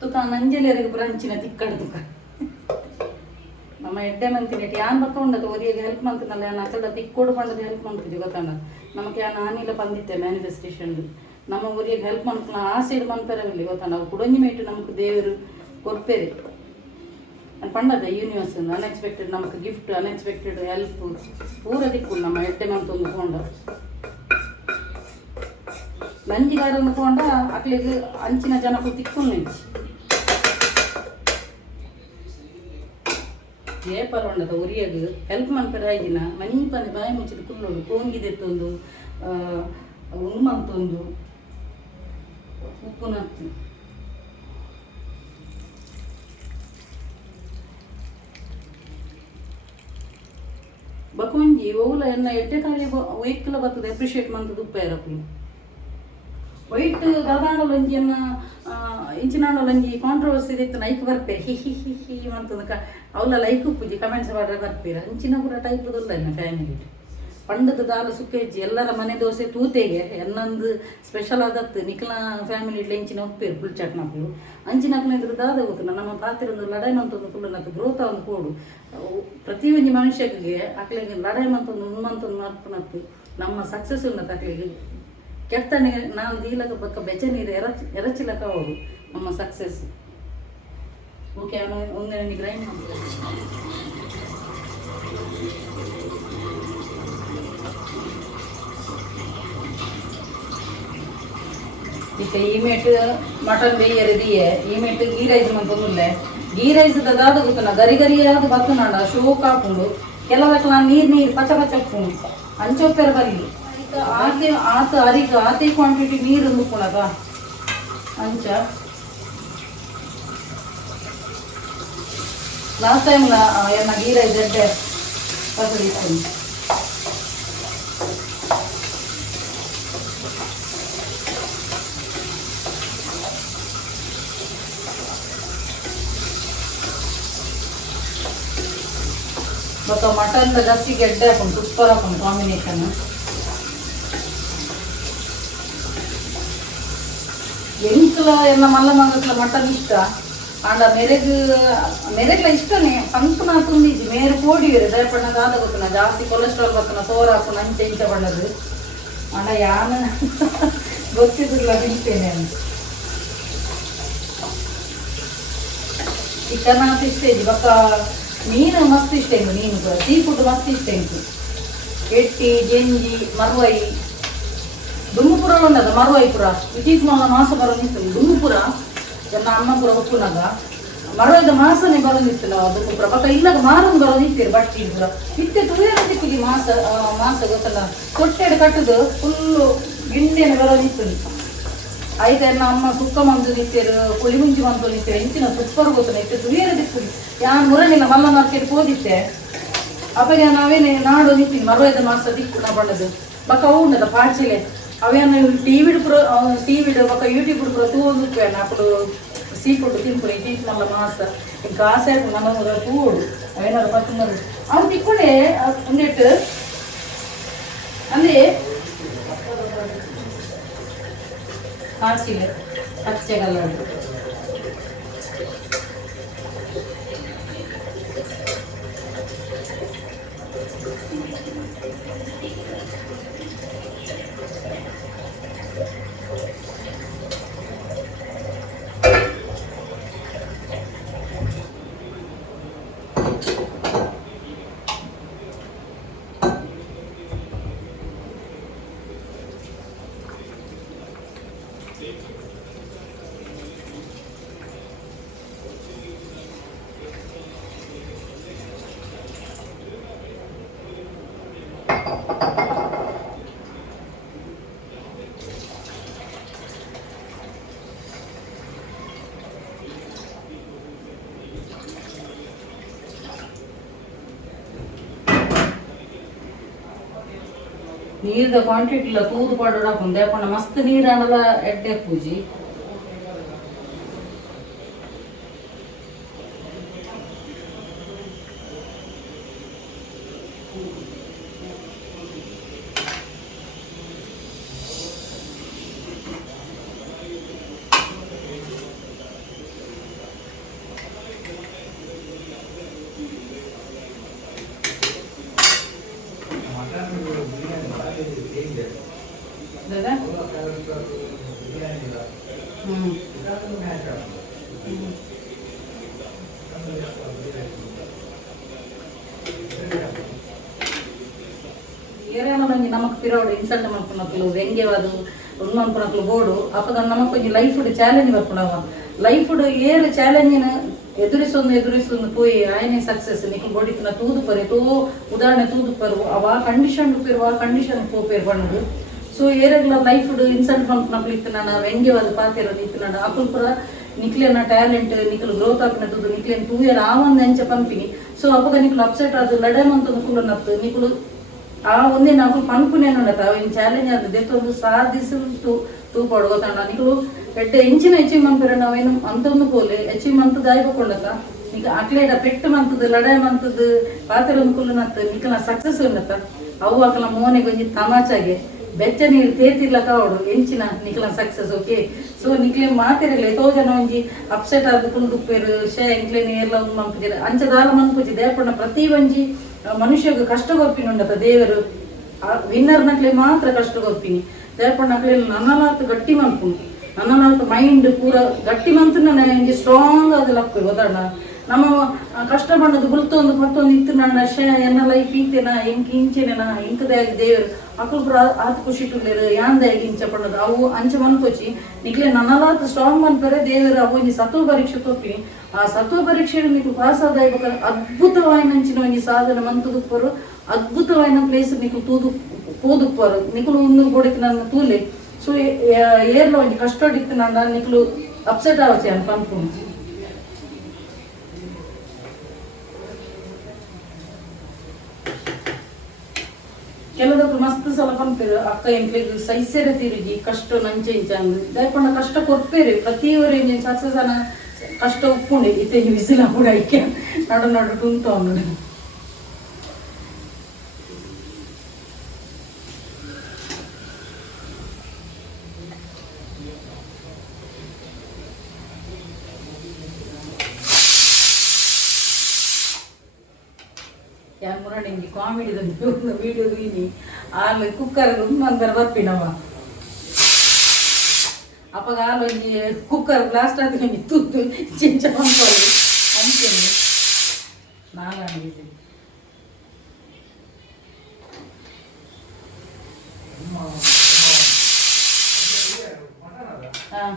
ತುಕ ನಂಜಲೆರಿಗೆ ಬ್ರಂಚಿನ ತಿಕ್ಕಡು ತುಕ ನಮ್ಮ ಎಡ್ಡೆ ಮಂತಿನ ಯಾನ್ ಬಕ್ಕ ಉಂಡದು ಒರಿಯಾಗ ಹೆಲ್ಪ್ ಮಂತನಲ್ಲ ಯಾನ್ ಅಕಲ್ಡ ತಿಕ್ಕೋಡು ಬಂಡದ ಹೆಲ್ಪ್ ಮಂತಿದ್ದೆ ಗೊತ್ತಣ್ಣ ನಮಗೆ ಯಾನ್ ಆನಿಲ್ಲ ಬಂದಿತ್ತೆ ಮ್ಯಾನಿಫೆಸ್ಟೇಷನ್ ನಮ್ಮ ಊರಿಗೆ ಹೆಲ್ಪ್ ಮಾಡ್ತಾನ ಆ ಸೈಡ್ ಬಂತಾರಲ್ಲಿ ಗೊತ್ತಾ ನಾವು ಕುಡಂಜಿ ಮೇಟು ನಮಗೆ ದೇವರು ಕೊಡ್ಪೇರಿ ನಾನು ಪಂಡದ ಯೂನಿವರ್ಸ್ ಅನ್ಎಕ್ಸ್ಪೆಕ್ಟೆಡ್ ನಮಗೆ ಗಿಫ್ಟ್ ಅನ್ಎಕ್ಸ್ಪೆಕ್ಟೆಡ್ ಹೆಲ್ಪ್ ಪೂರ ದಿಕ್ಕು ನಮ್ಮ ಎಡ್ಡೆ ಮಂತೊಂದು ಕೊಂಡ ನಂಜಿಗಾರನ್ನು ಕೊಂಡ ಅಕ್ಲಿಗೆ ಅಂಚಿನ ಜನಕ್ಕೂ ತಿಕ್ಕೊಂಡು ಏಪರ್ ಉಂಡದ ಉರಿಯಾಗ ಹೆಲ್ಪ್ ಮನ್ಪರ ಆಗಿನ ಮನಿ ಪನಿ ಬಾಯಿ ಮುಚ್ಚಿದ ಕುಲ್ಲೋಡು ಕೋಂಗಿದೆತ್ತೊಂದು ಉಣ್ಮಂತೊಂದು ಉಪ್ಪು ನತ್ತು ಬಕೊಂಜಿ ಓಲ ಎನ್ನ ಎಟ್ಟೆ ಕಾಲಿ ಒಯ್ಕಲ ಬರ್ತದೆ ಅಪ್ರಿಷಿಯೇಟ್ ಮಂತದ ಉಪ್ಪ ಇರಪ್ಪು ವೈಟ್ ದಾದಾಣಲೊಂಜಿಯನ್ನ ಇಂಚಿನಾಣಲೊಂಜಿ ಕಾಂಟ್ರವರ್ಸಿ ಇತ್ತು ನೈಕ್ ಬರ್ಪೇರಿ ಹಿ ಹಿ ಹಿ ಹಿ ಅಂತಂದ ಅವಳ ಲೈಕ್ ಉಪ್ಪುಜಿ ಕಮೆಂಟ್ಸ್ ಮಾಡ್ರೆ ಬರ್ಪೇರ ಇಂಚಿನ ಕೂಡ ಟೈಪ್ದಲ್ಲ ಇನ್ನು ಫ್ಯಾಮಿಲಿ ಪಂಡದ ದಾಲ ಸುಕ್ಕೇಜ್ಜಿ ಎಲ್ಲರ ಮನೆ ದೋಸೆ ತೂತೆಗೆ ಎಲ್ಲೊಂದು ಸ್ಪೆಷಲ್ ಆದತ್ತು ನಿಕ್ಲ ಫ್ಯಾಮಿಲಿ ಇಡ್ಲಿ ಇಂಚಿನ ಉಪ್ಪೇರು ಫುಲ್ ಚಟ್ನಪ್ಪು ಅಂಚಿನಕ್ಲ ಇದ್ರ ದಾದ ಗೊತ್ತಿಲ್ಲ ನಮ್ಮ ಪಾತ್ರೆಂದು ಲಡಾಯಿ ಮಂತೊಂದು ಫುಲ್ ನತ್ತು ಗ್ರೋತ ಒಂದು ಕೋಡು ಪ್ರತಿಯೊಂದು ಮನುಷ್ಯಗೆ ಅಕ್ಲಿಗೆ ಲಡಾಯಿ ಮಂತೊಂದು ಉಣ್ಮಂತೊಂದು ಮಾಡ್ಪನತ್ತು ನಮ್ಮ ಸಕ್ಸಸ್ ಉನ್ನತ ಅಕ್ಲಿಗೆ ಕೆತ್ತನಿಗೆ ನಾನು ದೀಲಕ ಬಕ್ಕ ಬೆಚ್ಚ ನೀರು ಎರಚಿಲಕ ಹೋಗು ನಮ್ಮ ಸಕ್ಸಸ್ ಓಕೆ ಒಂದೇ ಗ್ರೈಂಡ್ ಮಾಡ್ತಾರೆ ಈಗ ಈ ಮೇಟ್ ಮಟನ್ ಬೇಯರಿದೆಯೇ ಈ ಮೇಟ್ ಗೀ ರೈಸ್ ಮಂತೊಂದುಲ್ಲೆ ಗೀ ರೈಸ್ ದಾದ ಗೊತ್ತನ ಗರಿ ಗರಿ ಯಾವ್ದು ಬತ್ತು ನಾಡ ಶೋಕ್ ಹಾಕೊಂಡು ಕೆಲವಕ್ಕೆ ನಾನು ನೀರು ಪಚ ಪಚ ಹಾಕೊಂಡು ಅಂಚೋಪ್ಪೆರ ಬರಲಿ ಆಕೆ ಆತ ಅರಿಗ ಆತೆ ಕ್ವಾಂಟಿಟಿ ನೀರು ನುಕ್ಕುಣದ ಅಂಚ ಲಾಸ್ಟ್ ಟೈಮ್ ಎನ್ನ ಗೀ ರೈಸ್ ಎಡ್ಡೆ ಪಸಡಿಸ್ತೀನಿ ಬಟ್ ಮಟನ್ ಜಾಸ್ತಿ ಗೆಡ್ಡೆ ಹಾಕೊಂಡು ಸೂಪರ್ ಹಾಕೊಂಡು ಕಾಂಬಿನೇಷನ್ ಎಂಕಲ ಎಲ್ಲ ಮಲ್ಲ ಮಗತ್ಲ ಮಟನ್ ಇಷ್ಟ ಆಂಡ ಮೆರೆಗ್ಲ ಇಷ್ಟನೇ ಪಂಕ್ನ ತುಂಬಿಜಿ ಮೇರೆ ಕೋಡಿವೇರು ದಯಪಣ್ಣ ದಾದ ಗೊತ್ತನ ಜಾಸ್ತಿ ಕೊಲೆಸ್ಟ್ರಾಲ್ ಬರ್ತನ ತೋರ ಹಾಕೊಂಡು ಅಂಚೆ ಇಂಚೆ ಬಣ್ಣದು ಆಂಡ ಯಾನು ಗೊತ್ತಿದ್ದಿಲ್ಲ ತಿಂತೇನೆ ಅಂತ ಚಿಕನ್ ಅಂತ ಇಷ್ಟ ಇದೆ ಬಕ್ಕ ಮೀನು ಮಸ್ತ್ ಇಷ್ಟ ಉಂಟು ಮೀನು ಕೂಡ ಸೀ ಫುಡ್ ಮಸ್ತ್ ಇಷ್ಟ ಉಂಟು ಎಟ್ಟಿ ಜೆಂಜಿ ಮರುವೈ ದುಮ್ಮಪುರ ಉಂಟದ ಮರುವೈ ಪುರ ವಿಚಿತ್ರ ಮಾಸ ಬರೋದಿತ್ತು ದುಮ್ಮಪುರ ನನ್ನ ಅಮ್ಮ ಪುರ ಹೊಕ್ಕುನಾಗ ಮರುವೈದ ಮಾಸನೇ ಬರೋದಿತ್ತು ದುಮ್ಮಪುರ ಬಕ್ಕ ಇಲ್ಲಾಗ ಮಾರನ್ನು ಬರೋದಿತ್ತೀರಿ ಬಟ್ಟಿ ಪುರ ಇತ್ತೆ ತುಳಿಯನ ಸಿಕ್ಕಿಗೆ ಮಾಸ ಗೊತ್ತಲ್ಲ ತೊಟ್ಟೆಡು ಕಟ್ಟದು ಫುಲ್ಲು ಗಿಂಡೆನ ಬರೋದಿತ್ತು ಆಯ್ತು ನನ್ನ ಅಮ್ಮ ಸುಕ್ಕ ಮಂದು ನಿಂತೇರು ಪುಳಿ ಮುಂಚಿ ಮಂದು ನಿಂತೇರು ಇಂಚಿನ ಸೂಪರ್ ಗೊತ್ತಲ್ಲ ಇತ್ತೆ ತುಳಿಯನ ದಿಕ್ಕುಡಿ ಯಾನ್ ಮುರಣಿನ ಮಲ್ಲ ಮಾರ್ಕೆಟ್ ಹೋದಿತ್ತೆ ಅಪ್ಪಗೆ ನಾವೇನೆ ನಾಡು ನಿಂತೀನಿ ಮರುವೈದ ಮಾಸ ದಿಕ್ಕು ನಾ ಬಣ್ಣದು ಬಕ್ಕ ಅವು ಉಂಟದ ಪಾಚಿಲೆ ಅವೇನು ಟಿವಿ ಬಕ್ಕ ಯೂಟ್ಯೂಬ್ ಪುರ ತೂದುಪ್ಪೆ ನಾಪಡು ಸೀ ಫುಡ್ ತಿನ್ಪುರಿ ಟೀಚ್ ಮಲ್ಲ ಮಾಸ ಈಗ ಕಾಸೆ ಆಯ್ತು ನನ್ನ ತೂಡು ಅವೇನಾದ್ರು ಪತ್ತೊಂದು ಅವ್ನು ತಿಕ್ಕೊಂಡೆ ಒಂದಿಟ್ಟು ಅಂದ್ರೆ ಹಾಸಿಲೆ ಹಚ್ಚೆಗಲ್ಲ ನೀರ್ದ ಕ್ವಾಂಟಿಟಿ ಇಲ್ಲ ತೂದು ಪಾಡೋಡ ಹಾಕೊಂಡು ದೇಪಣ್ಣ ಮಸ್ತ್ ನೀರನ್ನೆಲ್ಲ ಎಡ್ಡೆ ಪೂಜಿ ನಮಕ್ ಪಿರೋಡು ಇನ್ಸಲ್ಟ್ ಮಾಡ್ಕೊಳಕ್ಲು ವ್ಯಂಗ್ಯವಾದ ಉಣ್ಮನ್ಕೊಳಕ್ಲು ಬೋಡು ಅಪ್ಪಗ ನಮಕ್ ಕೊಂಚ ಲೈಫ್ ಚಾಲೆಂಜ್ ಬರ್ಕೊಳವ ಲೈಫ್ ಏರು ಚಾಲೆಂಜಿನ ಎದುರಿಸೊಂದು ಪೋಯಿ ಆಯ್ನೆ ಸಕ್ಸಸ್ ನಿಕ್ ಬೋಡಿಕ್ನ ತೂದು ಪರೆ ತೋ ಉದಾಹರಣೆ ತೂದು ಪರು ಅವ ಕಂಡೀಷನ್ ಪೇರು ಆ ಕಂಡೀಷನ್ ಪೋಪೇರು ಬಣ್ಣದು ಸೊ ಏರೆಗ್ಲ ಲೈಫ್ ಇನ್ಸಲ್ಟ್ ಮಾಡ್ಕೊಳಕ್ಲು ಇತ್ತು ನಾನು ವ್ಯಂಗ್ಯವಾದ ಪಾತಿರೋದು ಇತ್ತು ನಾನು ಅಪ್ಪಲ್ ಪುರ ನಿಕ್ಲೇನ ಟ್ಯಾಲೆಂಟ್ ನಿಕ್ಲು ಗ್ರೋತ್ ಆಗ್ನದ್ದು ನಿಕ್ಲೇನ್ ತೂಯರ್ ಆ ಒಂದು ಎಂಚ ಪಂಪಿನಿ ಸೊ ಅಪ್ಪಗ ನಿಕ್ಲು ಅಪ್ಸೆಟ್ ಆದ ಲಡಮಂತ ಕುಲನತ್ತು ನಿಕ್ಲು ಆ ಒಂದೇ ನಾವು ಪಂಪುನೇನು ಉಂಡತ ಅವೇನು ಚಾಲೆಂಜ್ ಆದ ದೆತ್ತೊಂದು ಸಾಧಿಸಲು ತೂಪಾಡು ಗೊತ್ತಾಂಡ ನಿಕ್ಲು ಎಡ್ಡೆ ಎಂಚಿನ ಅಚೀವ್ ಮಂಪಿರ ನಾವೇನು ಅಂತೊಂದು ಪೋಲೆ ಅಚೀವ್ ಮಂತ್ ದಾಯ್ಕೊಂಡತ ಈಗ ಅಕ್ಲೇಡ ಪೆಟ್ಟು ಮಂತದ್ದು ಲಡಾಯಿ ಮಂತದ್ದು ಪಾತ್ರೆಒಂದು ಕುಲ್ಲನತ್ತು ನಿಕ್ಲ ಸಕ್ಸಸ್ ಉಂಡತ ಅವು ಅಕ್ಲ ಮೋನೆ ಕೊಂಚ ತಮಾಚಾಗೆ ಬೆಚ್ಚ ನೀರು ತೇರ್ತಿರ್ಲಕ್ಕ ಅವಡು ಎಂಚಿನ ನಿಕ್ಲ ಸಕ್ಸಸ್ ಓಕೆ ಸೊ ನಿಕ್ಲೆ ಮಾತಿರಲಿ ಎಷ್ಟೋ ಜನ ಒಂಜಿ ಅಪ್ಸೆಟ್ ಆದ ಕುಂಡುಪ್ಪೇರು ಶೇ ಎಂಕ್ಲೇನೆ ಎಲ್ಲ ಒಂದು ಮಂಪಿದಿರ ಅಂಚದಾಲ ಮನ್ಪುಜಿ ದೇಪಣ್ಣ ಪ್ರತಿ ಒಂಜಿ ಮನುಷ್ಯಗ ಕಷ್ಟ ಗೊಪ್ಪಿನುಂಡತ ದೇವರು ವಿನ್ನರ್ ನಕ್ಲೆ ಮಾತ್ರ ಕಷ್ಟ ಗೊಪ್ಪಿನಿ ದೇಪಣ್ಣ ನಕ್ಲೆ ನನ್ನಲಾತು ಗಟ್ಟಿ ಮನ್ಪುಂಡು ನನ್ನಲಾತು ಮೈಂಡ್ ಪೂರ ಗಟ್ಟಿ ಮಂತ್ರ ನನಗೆ ಸ್ಟ್ರಾಂಗ್ ಆದ ಲಕ್ಕ ಗೊತ್ತಾಡ ನಮ್ಮ ಕಷ್ಟ ಬಣ್ಣದ ಬುಲ್ತೊಂದು ಮತ್ತೊಂದು ಇತ್ತು ನನ್ನ ಶೇ ಎನ್ನ ಲೈಫ್ ಈತೇನ ಎಂಕ್ ಇಂಚೆನ ಇಂಕದೇ ಆಗಿ ದೇವರು ಅಕಲ್ಪುರ ಆತ ಖುಷಿ ಟುಳ್ಳೇರು ಯಾಂದಾಗಿ ಇಂಚ ಪಣ್ಣದು ಅವು ಅಂಚೆ ಮನ್ಪೋಚಿ ನಿಕ್ಲೆ ನನ್ನಲಾತು ಸ್ಟ್ರಾಂಗ್ ಮನ್ಪರೆ ದೇವರು ಅವು ಒಂಜಿ ಸತ್ವ ಪರೀಕ್ಷೆ ತೋಪಿ ಆ ಸತ್ವ ಪರೀಕ್ಷೆಯಲ್ಲಿ ನೀವು ಪಾಸ್ ಆದ ಅದ್ಭುತವಾಯಿನಂಚಿನ ಒಂಜಿ ಸಾಧನೆ ಮಂತುದುಪ್ಪರು ಅದ್ಭುತವಾಯಿನ ಪ್ಲೇಸ್ ನಿಕ್ಲು ತೂದು ಪೋದುಪ್ಪರು ನಿಕ್ಲು ಒಂದು ಗೋಡಿತ್ತು ನನ್ನ ತೂಲೆ ಸೊ ಏರ್ಲ ಒಂಜಿ ಕಷ್ಟಡಿತ್ತು ನನ್ನ ನಿಕ್ಲು ಅಪ್ಸೆಟ್ ಆವಚೆ ಅಂತ ಪನ್ಪುಣು ಕೆಲವೊಂದು ಮಸ್ತ್ ಸಲ ಪಂಪೇರು ಅಕ್ಕ ಎಂಕ್ಲಿಗೆ ಸೈಸೆರೆ ತಿರುಗಿ ಕಷ್ಟ ನಂಚೆ ಇಂಚ ಅಂದು ದಯಪಣ್ಣ ಕಷ್ಟ ಕೊಡ್ಪೇರಿ ಪ್ರತಿಯೊರು ಎಂಜಿ ಸಕ್ಸಸ್ ಅನ್ನ ಕಷ್ಟ ಉಪ್ಪುಂಡೆ ಇತ್ತೆ ವಿಸಿಲ ಕೂಡ ಐಕೆ ನಡು ನಡು ಟುಂಟು ಅವನು ಕ್ಯಾಮ್ರಾ ನಿಂಗೆ ಕಾಮಿಡಿ ಒಂದು ವೀಡಿಯೋ ದೀನಿ ಆಮೇಲೆ ಕುಕ್ಕರ್ ನಾನು ಬೇರೆ ಬರ್ತೀನವ ಅಪ್ಪಾಗ ಹಾಲು ಒಂಜಿ ಕುಕ್ಕರ್ ಬ್ಲಾಸ್ಟ್ ಆದ್ರೆ ತುತ್ತು ಚಿಂಚ ಮಾಡ್ಕೊಳ್ಳಿ ಅಂತೇನೆ ನಾನು ಅನಿಸಿದೆ ಹಾಂ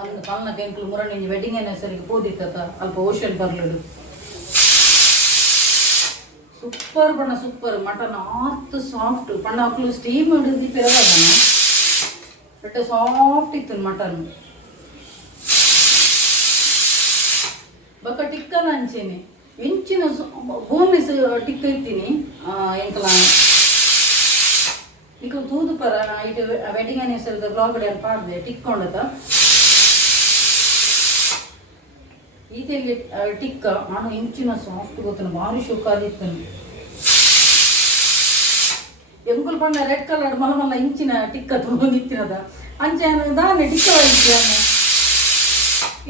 ಅಂದು ಪಲ್ನ ಕೆಂಕಲು ಮುರಣಿ ವೆಡ್ಡಿಂಗ್ ಆನಿವರ್ಸರಿಗೆ ಪೋದಿತ್ತ ಅಲ್ಪ ಓಷನ್ ಬರ್ಲಡು ಸೂಪರ್ ಬಣ್ಣ ಸೂಪರ್ ಮಟನ್ ಆತ್ ಸಾಫ್ಟ್ ಪಣ್ಣ ಮಕ್ಕಳು ಸ್ಟೀಮ್ ಹಿಡಿದು ಪೆರವಣ್ಣ ಬಟ್ ಸಾಫ್ಟ್ ಇತ್ತು ಮಟನ್ ಬಕ್ಕ ಟಿಕ್ಕನ ಅಂಚೇನೆ ಇಂಚಿನ ಬೋನ್ಲೆಸ್ ಟಿಕ್ಕ ಇತ್ತೀನಿ ಎಂಕಲ ಈಗ ತೂದು ಪರ ಇದು ವೆಡ್ಡಿಂಗ್ ಆನಿವರ್ಸರಿದ ಬ್ಲಾಗ್ ಅಲ್ಲಿ ಪಾಡ್ದೆ ಟಿಕ್ಕೊಂಡದ ಈತೆಯಲ್ಲಿ ಟಿಕ್ಕ ನಾನು ಇಂಚಿನ ಸಾಫ್ಟ್ ಗೊತ್ತನ ಭಾರಿ ಶೋಕಾದಿತ್ತನು ಎಂಕುಲ್ ಪಂಡ ರೆಡ್ ಕಲರ್ ಮಲ ಮಲ್ಲ ಇಂಚಿನ ಟಿಕ್ಕ ತೊಗೊಂಡಿತ್ತಿನದ ಅಂಚೆ ದಾನೆ ಟಿಕ್ಕ ಹೊಡಿದ್ದಾನೆ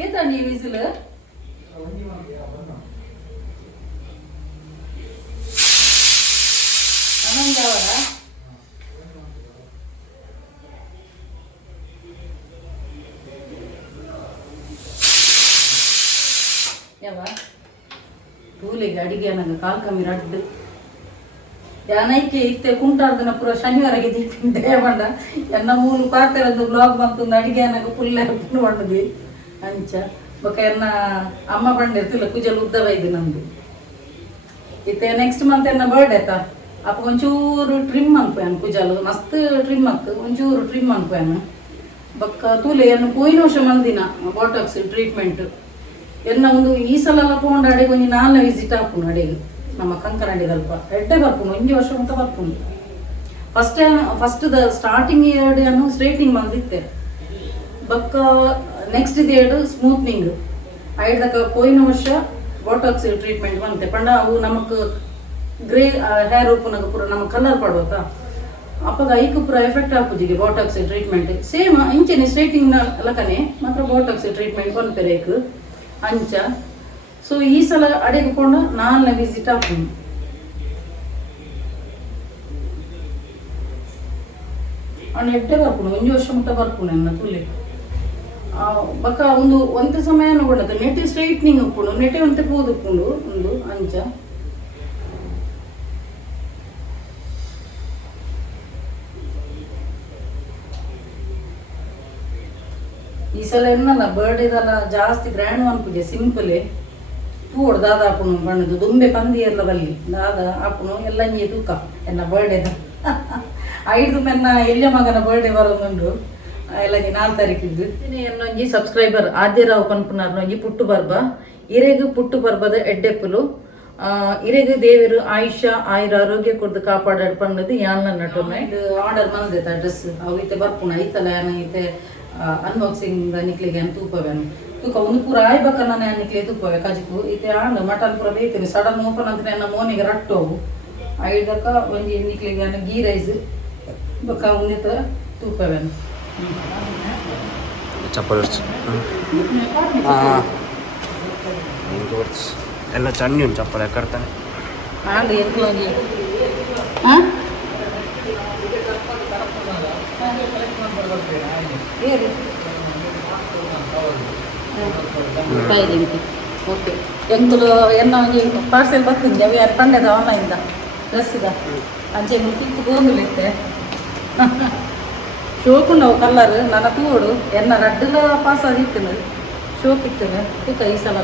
ಏತ ನೀವು ವಿಸಿಲ್ ಅನಂದವರ ಯಾವ ತೂಲಿಗೆ ಅಡಿಗೆ ನಂಗೆ ಕಾಲ್ ಕಮ್ಮಿ ರಡ್ಡು ಯಾನೈಕೆ ಇತ್ತೆ ಕುಂಟಾರ್ದನ ಪೂರ ಶನಿವಾರಗೆ ತಿಂದೆ ಬಂಡ ಎನ್ನ ಮೂಲು ಪಾತ್ರೆದ್ದು ಬ್ಲಾಗ್ ಬಂತು ಅಡಿಗೆ ನನಗೆ ಫುಲ್ ಬಂಡದಿ ಅಂಚ ಬೊಕ ಎನ್ನ ಅಮ್ಮ ಬಂಡಿರ್ತಿಲ್ಲ ಕುಜಲ್ ಉದ್ದ ಬೈದು ನಂದು ಇತ್ತೆ ನೆಕ್ಸ್ಟ್ ಮಂತ್ ಎನ್ನ ಬರ್ಡೇ ಆಯ್ತಾ ಅಪ್ಪ ಒಂಚೂರು ಟ್ರಿಮ್ ಅನ್ಪೋಯನ್ ಕುಜಲ್ ಮಸ್ತ್ ಟ್ರಿಮ್ ಅಕ್ಕ ಒಂಚೂರು ಟ್ರಿಮ್ ಅನ್ಪೋಯನ್ ಬೊಕ್ಕ ತೂಲೆ ಎನ್ನ ಪೋಯಿನ ವರ್ಷ ಮಂದಿನ ಬಾಟಾಕ್ಸ್ ಟ್ರೀಟ್ಮೆಂಟ್ ಎನ್ನ ಒಂದು ಈ ಸಲ ಎಲ್ಲ ತಗೊಂಡು ಅಡಿಗೆ ಒಂದು 4 ವಿಸಿಟ್ ಹಾಪುನು ಅಡಿಗೆ ನಮ್ಮ ಕಂಕರಂಡಿ ಸ್ವಲ್ಪ ಎಡ್ಡೆ ಬರ್ಪುನು ಒಂಜಿ ವರ್ಷ ಅಂತ ಬರ್ಪುನು ಫಸ್ಟ್ ಸ್ಟಾರ್ಟಿಂಗ್ ಎರಡು ಸ್ಟ್ರೈಟ್ನಿಂಗ್ ಬಂದಿತ್ತೆ ಬಕ್ಕ ನೆಕ್ಸ್ಟ್ ಎರಡು ಸ್ಮೂತ್ನಿಂಗ್ ಐದಕ್ಕ ಪೋಯಿನ ವರ್ಷ ಬಾಟಾಕ್ಸ್ ಟ್ರೀಟ್ಮೆಂಟ್ ಬಂತೆ ಪಂಡ ಅವು ನಮಕ್ ಗ್ರೇ ಹೇರ್ ಉಪ್ಪುನಾಗ ಪೂರ ನಮಗೆ ಕಲರ್ ಪಡೋತ ಅಪ್ಪಾಗ ಐಕ್ ಪೂರ ಎಫೆಕ್ಟ್ ಹಾಕುಜಿಗೆ ಬಾಟಾಕ್ಸ್ ಟ್ರೀಟ್ಮೆಂಟ್ ಸೇಮ್ ಇಂಚೆನೆ ಸ್ಟ್ರೈಟ್ನಿಂಗ್ ಲಕನೆ ಮಾತ್ರ ಬಾಟಾಕ್ಸ್ ಟ್ರೀಟ್ಮೆಂಟ್ ಬಂತಾರೆ ಐಕ್ ಅಂಚ ಸೊ ಈ ಸಲ ಅಡೆಗೆಕೊಂಡು 4 ವಿಸಿಟ್ ಹಾಕೊಂಡು ಅವ್ನು ಎಡ್ಡೆ ಬರ್ಪುನು ಒಂಜಿ ವರ್ಷ ಮುಟ್ಟ ಬರ್ಪುನು ಎನ್ನ ತುಲಿ ಬಕ್ಕ ಒಂದು ಸಮಯ ನೋಡೋದು ನೆಟ್ಟೆ ಸ್ಟ್ರೈಟ್ನಿಂಗ್ ಉಪ್ಪುಂಡು ನೆಟ್ಟೆ ಒಂತೆ ಪೋದುಪ್ಪುಂಡು ಒಂದು ಅಂಚ ಈ ಸಲ ಏನಲ್ಲ ಬರ್ಡೇದಲ್ಲ ಜಾಸ್ತಿ ಗ್ರ್ಯಾಂಡ್ ಅನ್ಪುಜೆ ಸಿಂಪಲ್ ತೂಡ್ ದಾದ ಹಾಪುನು ಬಣ್ಣದು ದುಂಬೆ ಪಂದಿ ಎಲ್ಲ ಬಲ್ಲಿ ದಾದ ಹಾಪುನು ಎಲ್ಲ ತೂಕ ಎನ್ನ ಬರ್ಡೇದ 5 ಮೆನ್ನ ಎಲ್ಯ ಮಗನ ಬರ್ಡೇ ಬರೋದು ಎಲ್ಲ 4 ತಾರೀಕಿದ್ದು ಎನ್ನೊಂಜಿ ಸಬ್ಸ್ಕ್ರೈಬರ್ ಆದ್ಯರಾವ್ ಪನ್ಪುನಾರ್ ನೊಂಜಿ ಪುಟ್ಟು ಬರ್ಬ ಇರೆಗ್ ಪುಟ್ಟು ಬರ್ಬದ ಎಡ್ಡೆಪ್ಪುಲು ಇರೆಗ್ ದೇವರು ಆಯುಷ್ಯ ಆಯುರ ಆರೋಗ್ಯ ಕೊಡ್ದು ಕಾಪಾಡಾಡ್ ಪನ್ನದು ಯಾನ್ನ ನಟೊಮ್ಮೆ ಆರ್ಡರ್ ಬಂದೈತ ಡ್ರೆಸ್ ಅವು ಇತ್ತೆ ಬರ್ಪುನ ಐತಲ ಯಾನ ಇತ್ತೆ ಅನ್ಬಾಕ್ಸಿಂಗ್ ನಿಕ್ಲಿಗೆ ಅಂತ ತೂಪವೇನು ತೂಕ ಒಂದು ಪೂರ ಆಯ್ಬೇಕನ್ನ ನಾನು ನಿಕ್ಲಿ ತೂಪವೆ ಕಜಿಕು ಇತ್ತೆ ಆಂಡ್ ಮಟನ್ ಪೂರ ಬೇಯ್ತೀನಿ ಸಡನ್ ಓಪನ್ ಅಂತ ನನ್ನ ಮೋನಿಗೆ ರಟ್ಟೋವು ಐದಕ್ಕ ಒಂಜಿ ನಿಕ್ಲಿಗೆ ಗೀರೈಸ್ ಬೊಕ್ಕ ಉಂದಿತ ತೂಪವೇನು ಚಪ್ಪಲ್ ಎಲ್ಲ ಚಂಡಿ ಉಂಟು ಚಪ್ಪಲ್ ಕಟ್ತಾನೆ ಆಂಡ್ ಎಂಕ್ಲೊಂಜಿ ಓಕೆ ಎಂಕುಲು ಎನ್ನ ಒಂಜಿ ಪಾರ್ಸೆಲ್ ಬರ್ತಿದ್ದೆ ಅವು ಯಾರು ಪಂಡೆದ ಆನ್ಲೈನ್ದ ಡ್ರೆಸ್ಸಿದ ಅಂಚೆ ಕಿತ್ತು ಗೋಂದುಲಿತ್ತೆ ಶೋಕುಂಡವು ಕಲ್ಲರ್ ನನ್ನ ತೂಡು ಎನ್ನ ರಡ್ಡುಲ ಪಾಸ್ ಆದಿತ್ತು ಶೋಕ್ ಇತ್ತು ತೂಕ ಈ ಸಲ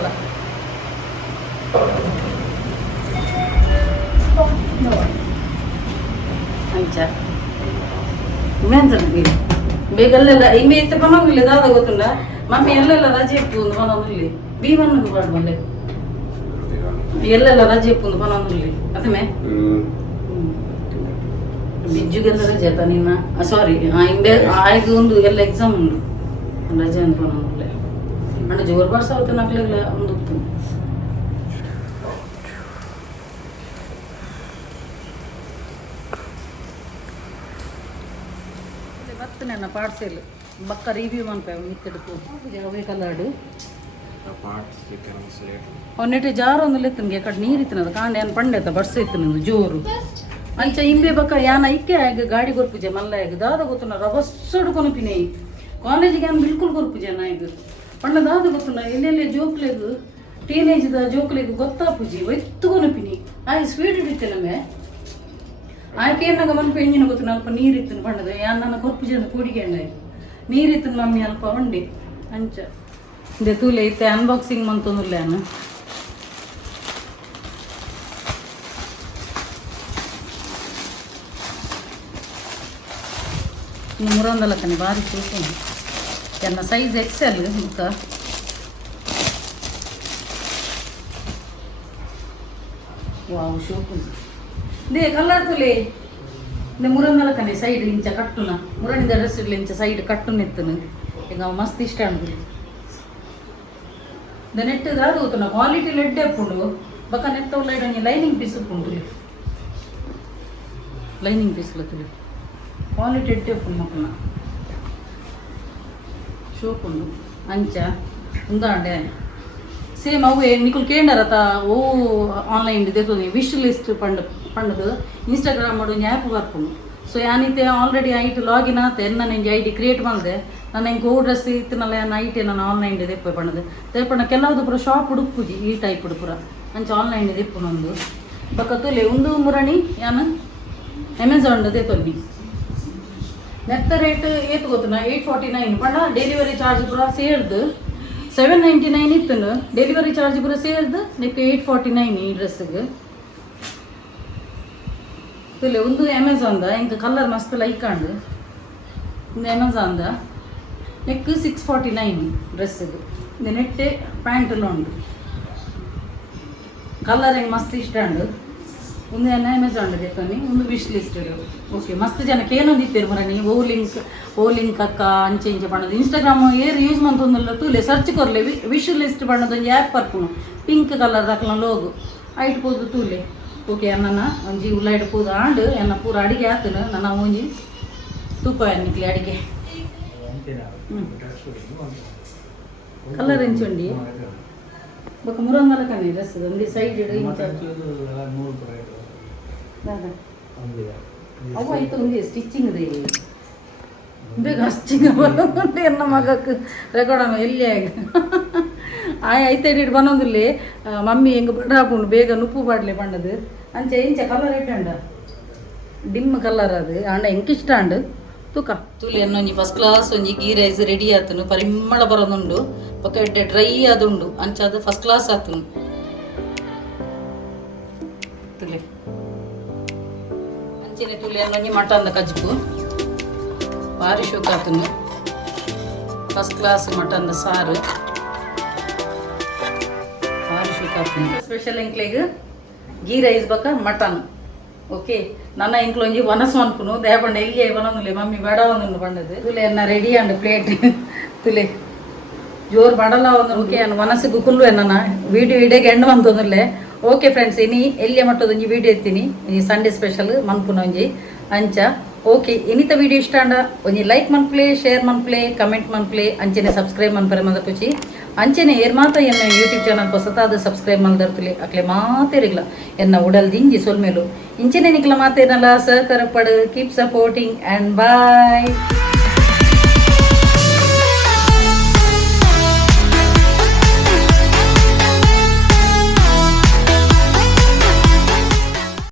ಅಂಚ ಇಮೇನ್ಸಲ್ಲಿ ಬೇಗಲ್ಲೆಲ್ಲ ಇಮೆ ಇತ್ತೆ ಪನೋಗಿಲ್ಲ ದಾದ ಗೊತ್ತುಂಡ ಮಮ್ಮಿ ಎಲ್ಲೆಲ್ಲ ರಜೆ ಇಪ್ಪುಂದು ಪನೋಗಿಲ್ಲಿ ಬೀವನ್ನಿಗೆ ಬಾಡ್ಮಲ್ಲೆ ಎಲ್ಲೆಲ್ಲ ರಜೆ ಇಪ್ಪುಂದು ಪನೋಗಿಲ್ಲಿ ಅತಮೆ ಬಿಜ್ಜುಗೆಲ್ಲ ರಜೆ ಆತ ನಿನ್ನ ಸಾರಿ ಇಂಬೆ ಆಯ್ಕೆ ಒಂದು ಎಲ್ಲ ಎಕ್ಸಾಮ್ ಉಂಡು ರಜೆ ಅಂತ ಪನೋಗಿಲ್ಲೆ ಅಣ್ಣ ಜೋರು ಬರ್ಸ ಅವತ್ತು ನಕ್ಲೆಲ್ಲ ಒಂದು ಉಪ್ಪು ನನ್ನ ಪಾರ್ಸೆಲ್ ಬಕ್ಕ ರಿವ್ಯೂ ಮಾಡ್ಪೆ ಮಿತ್ತಡ್ಕು ಅವೇ ಕಲರ್ಡು ಅವನ್ನೆಟ್ಟು ಜಾರು ಒಂದು ಲೆತ್ತನ್ಗೆ ಕಡೆ ನೀರು ಇತ್ತಿನದು ಕಾಂಡೆ ಏನು ಪಂಡೆತ ಬರ್ಸ ಇತ್ತಿನದು ಜೋರು ಅಂಚ ಇಂಬೆ ಬಕ್ಕ ಯಾನ ಇಕ್ಕೆ ಆಗ ಗಾಡಿ ಕೊರ್ಪುಜೆ ಮಲ್ಲ ಆಗ ದಾದ ಗೊತ್ತುನ ರವಸ್ಸಡು ಕೊನಪಿನೇ ಕಾಲೇಜಿಗೆ ಏನು ಬಿಲ್ಕುಲ್ ಕೊರ್ಪುಜೆ ನಾ ಇದು ಪಂಡ ದಾದ ಗೊತ್ತುನ ಎಲ್ಲೆಲ್ಲಿ ಜೋಕ್ಲೆಗು ಟೀನೇಜ್ದ ಜೋಕ್ಲೆಗು ಗೊತ್ತಾಪುಜಿ ಒತ್ತು ಕೊನಪಿನಿ ಆಯ್ ಸ್ವೀಟ್ ಇಡಿತ್ತೆ ನಮಗೆ ಆಯ್ಕೆ ಏನಾಗ ಮನ್ಪು ಹೆಂಗಿನ ಗೊತ್ತು ಅಲ್ಪ ನೀರಿತ್ತನು ಪಂಡದ ಯಾನ್ ನನ್ನ ಕೊರ್ಪುಜೆ ಅಂತ ಕೂಡಿಗೆ ನೀರಿತ್ತನು ಮಮ್ಮಿ ಅಲ್ಪ ಒಂಡಿ ಅಂಚ ಇದೆ ತೂಲೆ ಇತ್ತೆ ಅನ್ಬಾಕ್ಸಿಂಗ್ ಮಂತೊಂದುಲ್ಲ ನಾನು ಇನ್ನು ಮುರಂದಲ್ಲ ಕಣೆ ಭಾರಿ ಸೂಪರ್ ನನ್ನ ಸೈಜ್ ಎಕ್ಸೆಲ್ ಮುಕ್ಕ ವಾವ್ ಶೋಕು ದೇ ಕಲರ್ ತುಲೆ ಇಂದ ಮುರಂದಲ್ಲ ಕಣೆ ಸೈಡ್ ಇಂಚ ಕಟ್ಟುನ ಮುರಣಿದ ಡ್ರೆಸ್ ಇಡ್ಲಿ ಇಂಚ ಸೈಡ್ ಕಟ್ಟುನ ಎತ್ತನು ಈಗ ಅವ ಮಸ್ತ್ ಇಷ್ಟ ಅನ್ಬಿಡಿ ನೆಟ್ಟು ದಾದು ಗೊತ್ತುನ ಕ್ವಾಲಿಟಿ ಲೆಡ್ಡೆ ಉಪ್ಪುಂಡು ಬಕ್ಕ ನೆತ್ತ ಉಲ್ಲ ಲೈನಿಂಗ್ ಪೀಸ್ ಉಪ್ಪುಂಡು ಲೈನಿಂಗ್ ಪೀಸ್ ತುಳಿ ಕ್ವಾಲಿಟಿ ಎಡ್ಡೆ ಉಪ್ಪುಂಡು ಮಕ್ಕಳ ಶೋಪುಂಡು ಅಂಚ ಉಂದಾಂಡೆ ಸೇಮ್ ಅವೇ ನಿಕುಲ್ ಕೇಂಡರತ ಓ ಆನ್ಲೈನ್ ದೇತೋನಿ ವಿಶ್ ಲಿಸ್ಟ್ ಪಂಡದು ಇನ್ಸ್ಟಾಗ್ರಾಮ್ ಮಾಡು ಆ್ಯಪ್ ಬರ್ಪುಂಡು ಸೊ ಯಾನಿತ್ತೆ ಆಲ್ರೆಡಿ ಐಟ್ ಲಾಗಿನ್ ಆತೆ ನಾನು ನಂಗೆ ಐ ಡಿ ಕ್ರಿಯೇಟ್ ಮಾಡಿದೆ ನಾನು ಹೆಂಗೆ ಡ್ರೆಸ್ ಇತ್ತನಲ್ಲ ಐಟೆ ನಾನು ಆನ್ಲೈನ್ ದೆಪ್ಪ ಪಣ್ಣದು ದೇಪಣ್ಣ ಕೆಲವುದು ಪುರ ಶಾಪ್ ಹುಡುಕುಜಿ ಈ ಟೈಪ್ ಪುರ ಅಂಚ ಆನ್ಲೈನ್ ದೆಪ್ಪುನೊಂದು ಬಕ್ಕ ತುಲೆ ಒಂದು ಮುರಣಿ ಯಾನು ಅಮೆಝಾನ್ ದೇತೊಲ್ಲಿ ನೆತ್ತ ರೇಟ್ ಏತು ಗೊತ್ತುನ 849 ಪಂಡ ಡೆಲಿವರಿ ಚಾರ್ಜ್ ಪುರ ಸೇರ್ದು 799 ಇತ್ತನು ಡೆಲಿವರಿ ಚಾರ್ಜ್ ಪುರ ಸೇರ್ದು ನೆಕ್ 849 ಈ ಡ್ರೆಸ್ಸಿಗೆ ತುಲೆ ಒಂದು ಅಮೆಝಾನ್ದ ಇಂಕ ಕಲರ್ ಮಸ್ತ್ ಲೈಕ್ ಆಂಡು ಒಂದು ಅಮೆಝಾನ್ದ ನೆಕ್ 649 ಡ್ರೆಸ್ಸಿಗೆ ಇದು ನೆಟ್ಟೆ ಪ್ಯಾಂಟೆಲ್ಲ ಉಂಡು ಕಲರ್ ಹೆಂಗೆ ಮಸ್ತ್ ಇಷ್ಟ ಉಂಡು ಒಂದು ಅಮೆಝಾನ್ ದೇತನಿ ಒಂದು ವಿಶ್ ಲಿಸ್ಟ್ ಓಕೆ ಮಸ್ತ್ ಜನಕ್ಕೆ ಏನೊಂದು ಇತ್ತೇರು ಮರಣಿ ಓ ಲಿಂಕ್ ಅಕ್ಕ ಅಂಚೆ ಇಂಚೆ ಬಣ್ಣದು ಇನ್ಸ್ಟಾಗ್ರಾಮ್ ಏರು ಯೂಸ್ ಮಾಡ್ತೊಂದಲ್ಲ ತೂಲೆ ಸರ್ಚ್ ಕೊರ್ಲೆ ವಿಶ್ ಲಿಸ್ಟ್ ಬಣ್ಣದೊಂದು ಆ್ಯಪ್ ಬರ್ಪುಣು ಪಿಂಕ್ ಕಲರ್ ಹಾಕ್ಲ ಲೋಗು ಐಟ್ ಪೋದು ತೂಲೆ ಓಕೆ ನನ್ನ ಒಂಜಿ ಉಲ್ಲ ಇಡ್ಬೋದು ಆಂಡು ಎನ್ನ ಪೂರ ಅಡಿಗೆ ಆತನು ನನ್ನ ಒಂಜಿ ತೂಕ ಎನ್ನಿಕ್ಲಿ ಅಡಿಗೆ ಕಲರ್ ಎಂಚುಂಡಿ ಬೊಕ್ಕ ಮುರಂಗಲ ಕಣಿ ಡ್ರೆಸ್ ಒಂದು ಸೈಡ್ ಇಡು ಇಂಚ ಅವು ಆಯ್ತು ಒಂದು ಸ್ಟಿಚಿಂಗ್ ಇದೆ ಬೇಗ ಸ್ಟಿಚಿಂಗ್ ಬರೋದು ಎನ್ನ ಮಗಕ್ಕೆ ರೆಕಾರ್ಡ್ ಎಲ್ಲಿ ಆಗಿ ಆಯ್ತು ಇಟ್ಟು ಬನ್ನೊಂದಿಲ್ಲ ಮಮ್ಮಿ ಹೆಂಗೆ ಬಡ ಹಾಕೊಂಡು ಬೇಗ ನುಪ್ಪು ಬಾಡ್ಲೆ ಪಂಡದು ಅಂಚೆ ಇಂಚ ಕಲರ್ ಇಟ್ಟಂಡ ಡಿಮ್ ಕಲರ್ ಅದು ಅಂಡ ಹೆಂಗೆ ಇಷ್ಟ ಅಂಡು ತೂಕ ತುಲಿ ಅನ್ನೊಂಜಿ ಫಸ್ಟ್ ಕ್ಲಾಸ್ ಒಂಜಿ ಗೀ ರೈಸ್ ರೆಡಿ ಆತನು ಪರಿಮಳ ಬರೋದುಂಡು ಪಕ್ಕ ಎಡ್ಡೆ ಡ್ರೈ ಆದುಂಡು ಅಂಚ ಅದು ಫಸ್ಟ್ ಕ್ಲಾಸ್ ಆತನು ತುಲಿ ಅಂಚಿನ ತುಲಿ ಅನ್ನೊಂಜಿ ಮಟನ್ದ ಕಜ್ಪು ಭಾರಿ ಶೋಕ್ ಆತನು ಫಸ್ಟ್ ಕ್ಲಾಸ್ ಮಟನ್ದ ಸಾರು ಭಾರಿ ಶೋಕ್ ಆತನು ಸ್ಪೆಷಲ್ ಎಂಕ್ಲೆಗ್ ಗೀ ರೈಸ್ ಬಕ್ಕ ಮಟನ್ ಓಕೆ ನನ್ನ ಇಂಕ್ಲೊಂಜಿ ವನಸು ಅನ್ಪುನು ದೇಪಂಡ ಎಲ್ಲಿ ಬನೊಂದುಲೆ ಮಮ್ಮಿ ಬಡ ಒಂದು ಪಂಡದು ತುಲೆ ಎನ್ನ ರೆಡಿ ಅಂಡು ಪ್ಲೇಟ್ ತುಲೆ ಜೋರು ಬಡಲ ಒಂದು ಓಕೆ ಅನ್ನ ಮನಸ್ಸಿಗೆ ಕುಲ್ಲು ಎನ್ನ ವೀಡಿಯೋ ಇಡೇಗೆ ಎಂಡ್ ಬಂತಂದುಲ್ಲೆ ಓಕೆ ಫ್ರೆಂಡ್ಸ್ ಇನಿ ಎಲ್ಲಿಯ ಮಟ್ಟದೊಂಜಿ ವೀಡಿಯೋ ಎತ್ತೀನಿ ಈ ಸಂಡೇ ಸ್ಪೆಷಲ್ ಮನ್ಪುನ ಒಂಜಿ ಅಂಚ ಓಕೆ ಇನ್ನಿತ ವೀಡಿಯೋ ಇಷ್ಟ ಅಂಡ ಒಂಜಿ ಲೈಕ್ ಮನ್ಪ್ಲೆ ಶೇರ್ ಮನ್ಪ್ಲೆ ಕಮೆಂಟ್ ಮನ್ಪ್ಲೆ ಅಂಚೆನೆ ಸಬ್ಸ್ಕ್ರೈಬ್ ಮನ್ಪರೆ ಮದಪುಚಿ ಅಂಚೆನೆ ಏರ್ ಮಾತ ಎನ್ನ ಯೂಟ್ಯೂಬ್ ಚಾನಲ್ ಹೊಸತಾದ ಸಬ್ಸ್ಕ್ರೈಬ್ ಮಲ್ದರ್ತುಲಿ ಅಕ್ಲೆ ಮಾತೇರಿಗ್ಲ ಎನ್ನ ಉಡಲ್ ದಿಂಜಿ ಸೊಲ್ಮೇಲು ಇಂಚೆನೆ ನಿಕ್ಲ ಮಾತೇನಲ್ಲ ಸಹಕಾರ ಪಡು ಕೀಪ್ ಸಪೋರ್ಟಿಂಗ್ ಆ್ಯಂಡ್ ಬಾಯ್.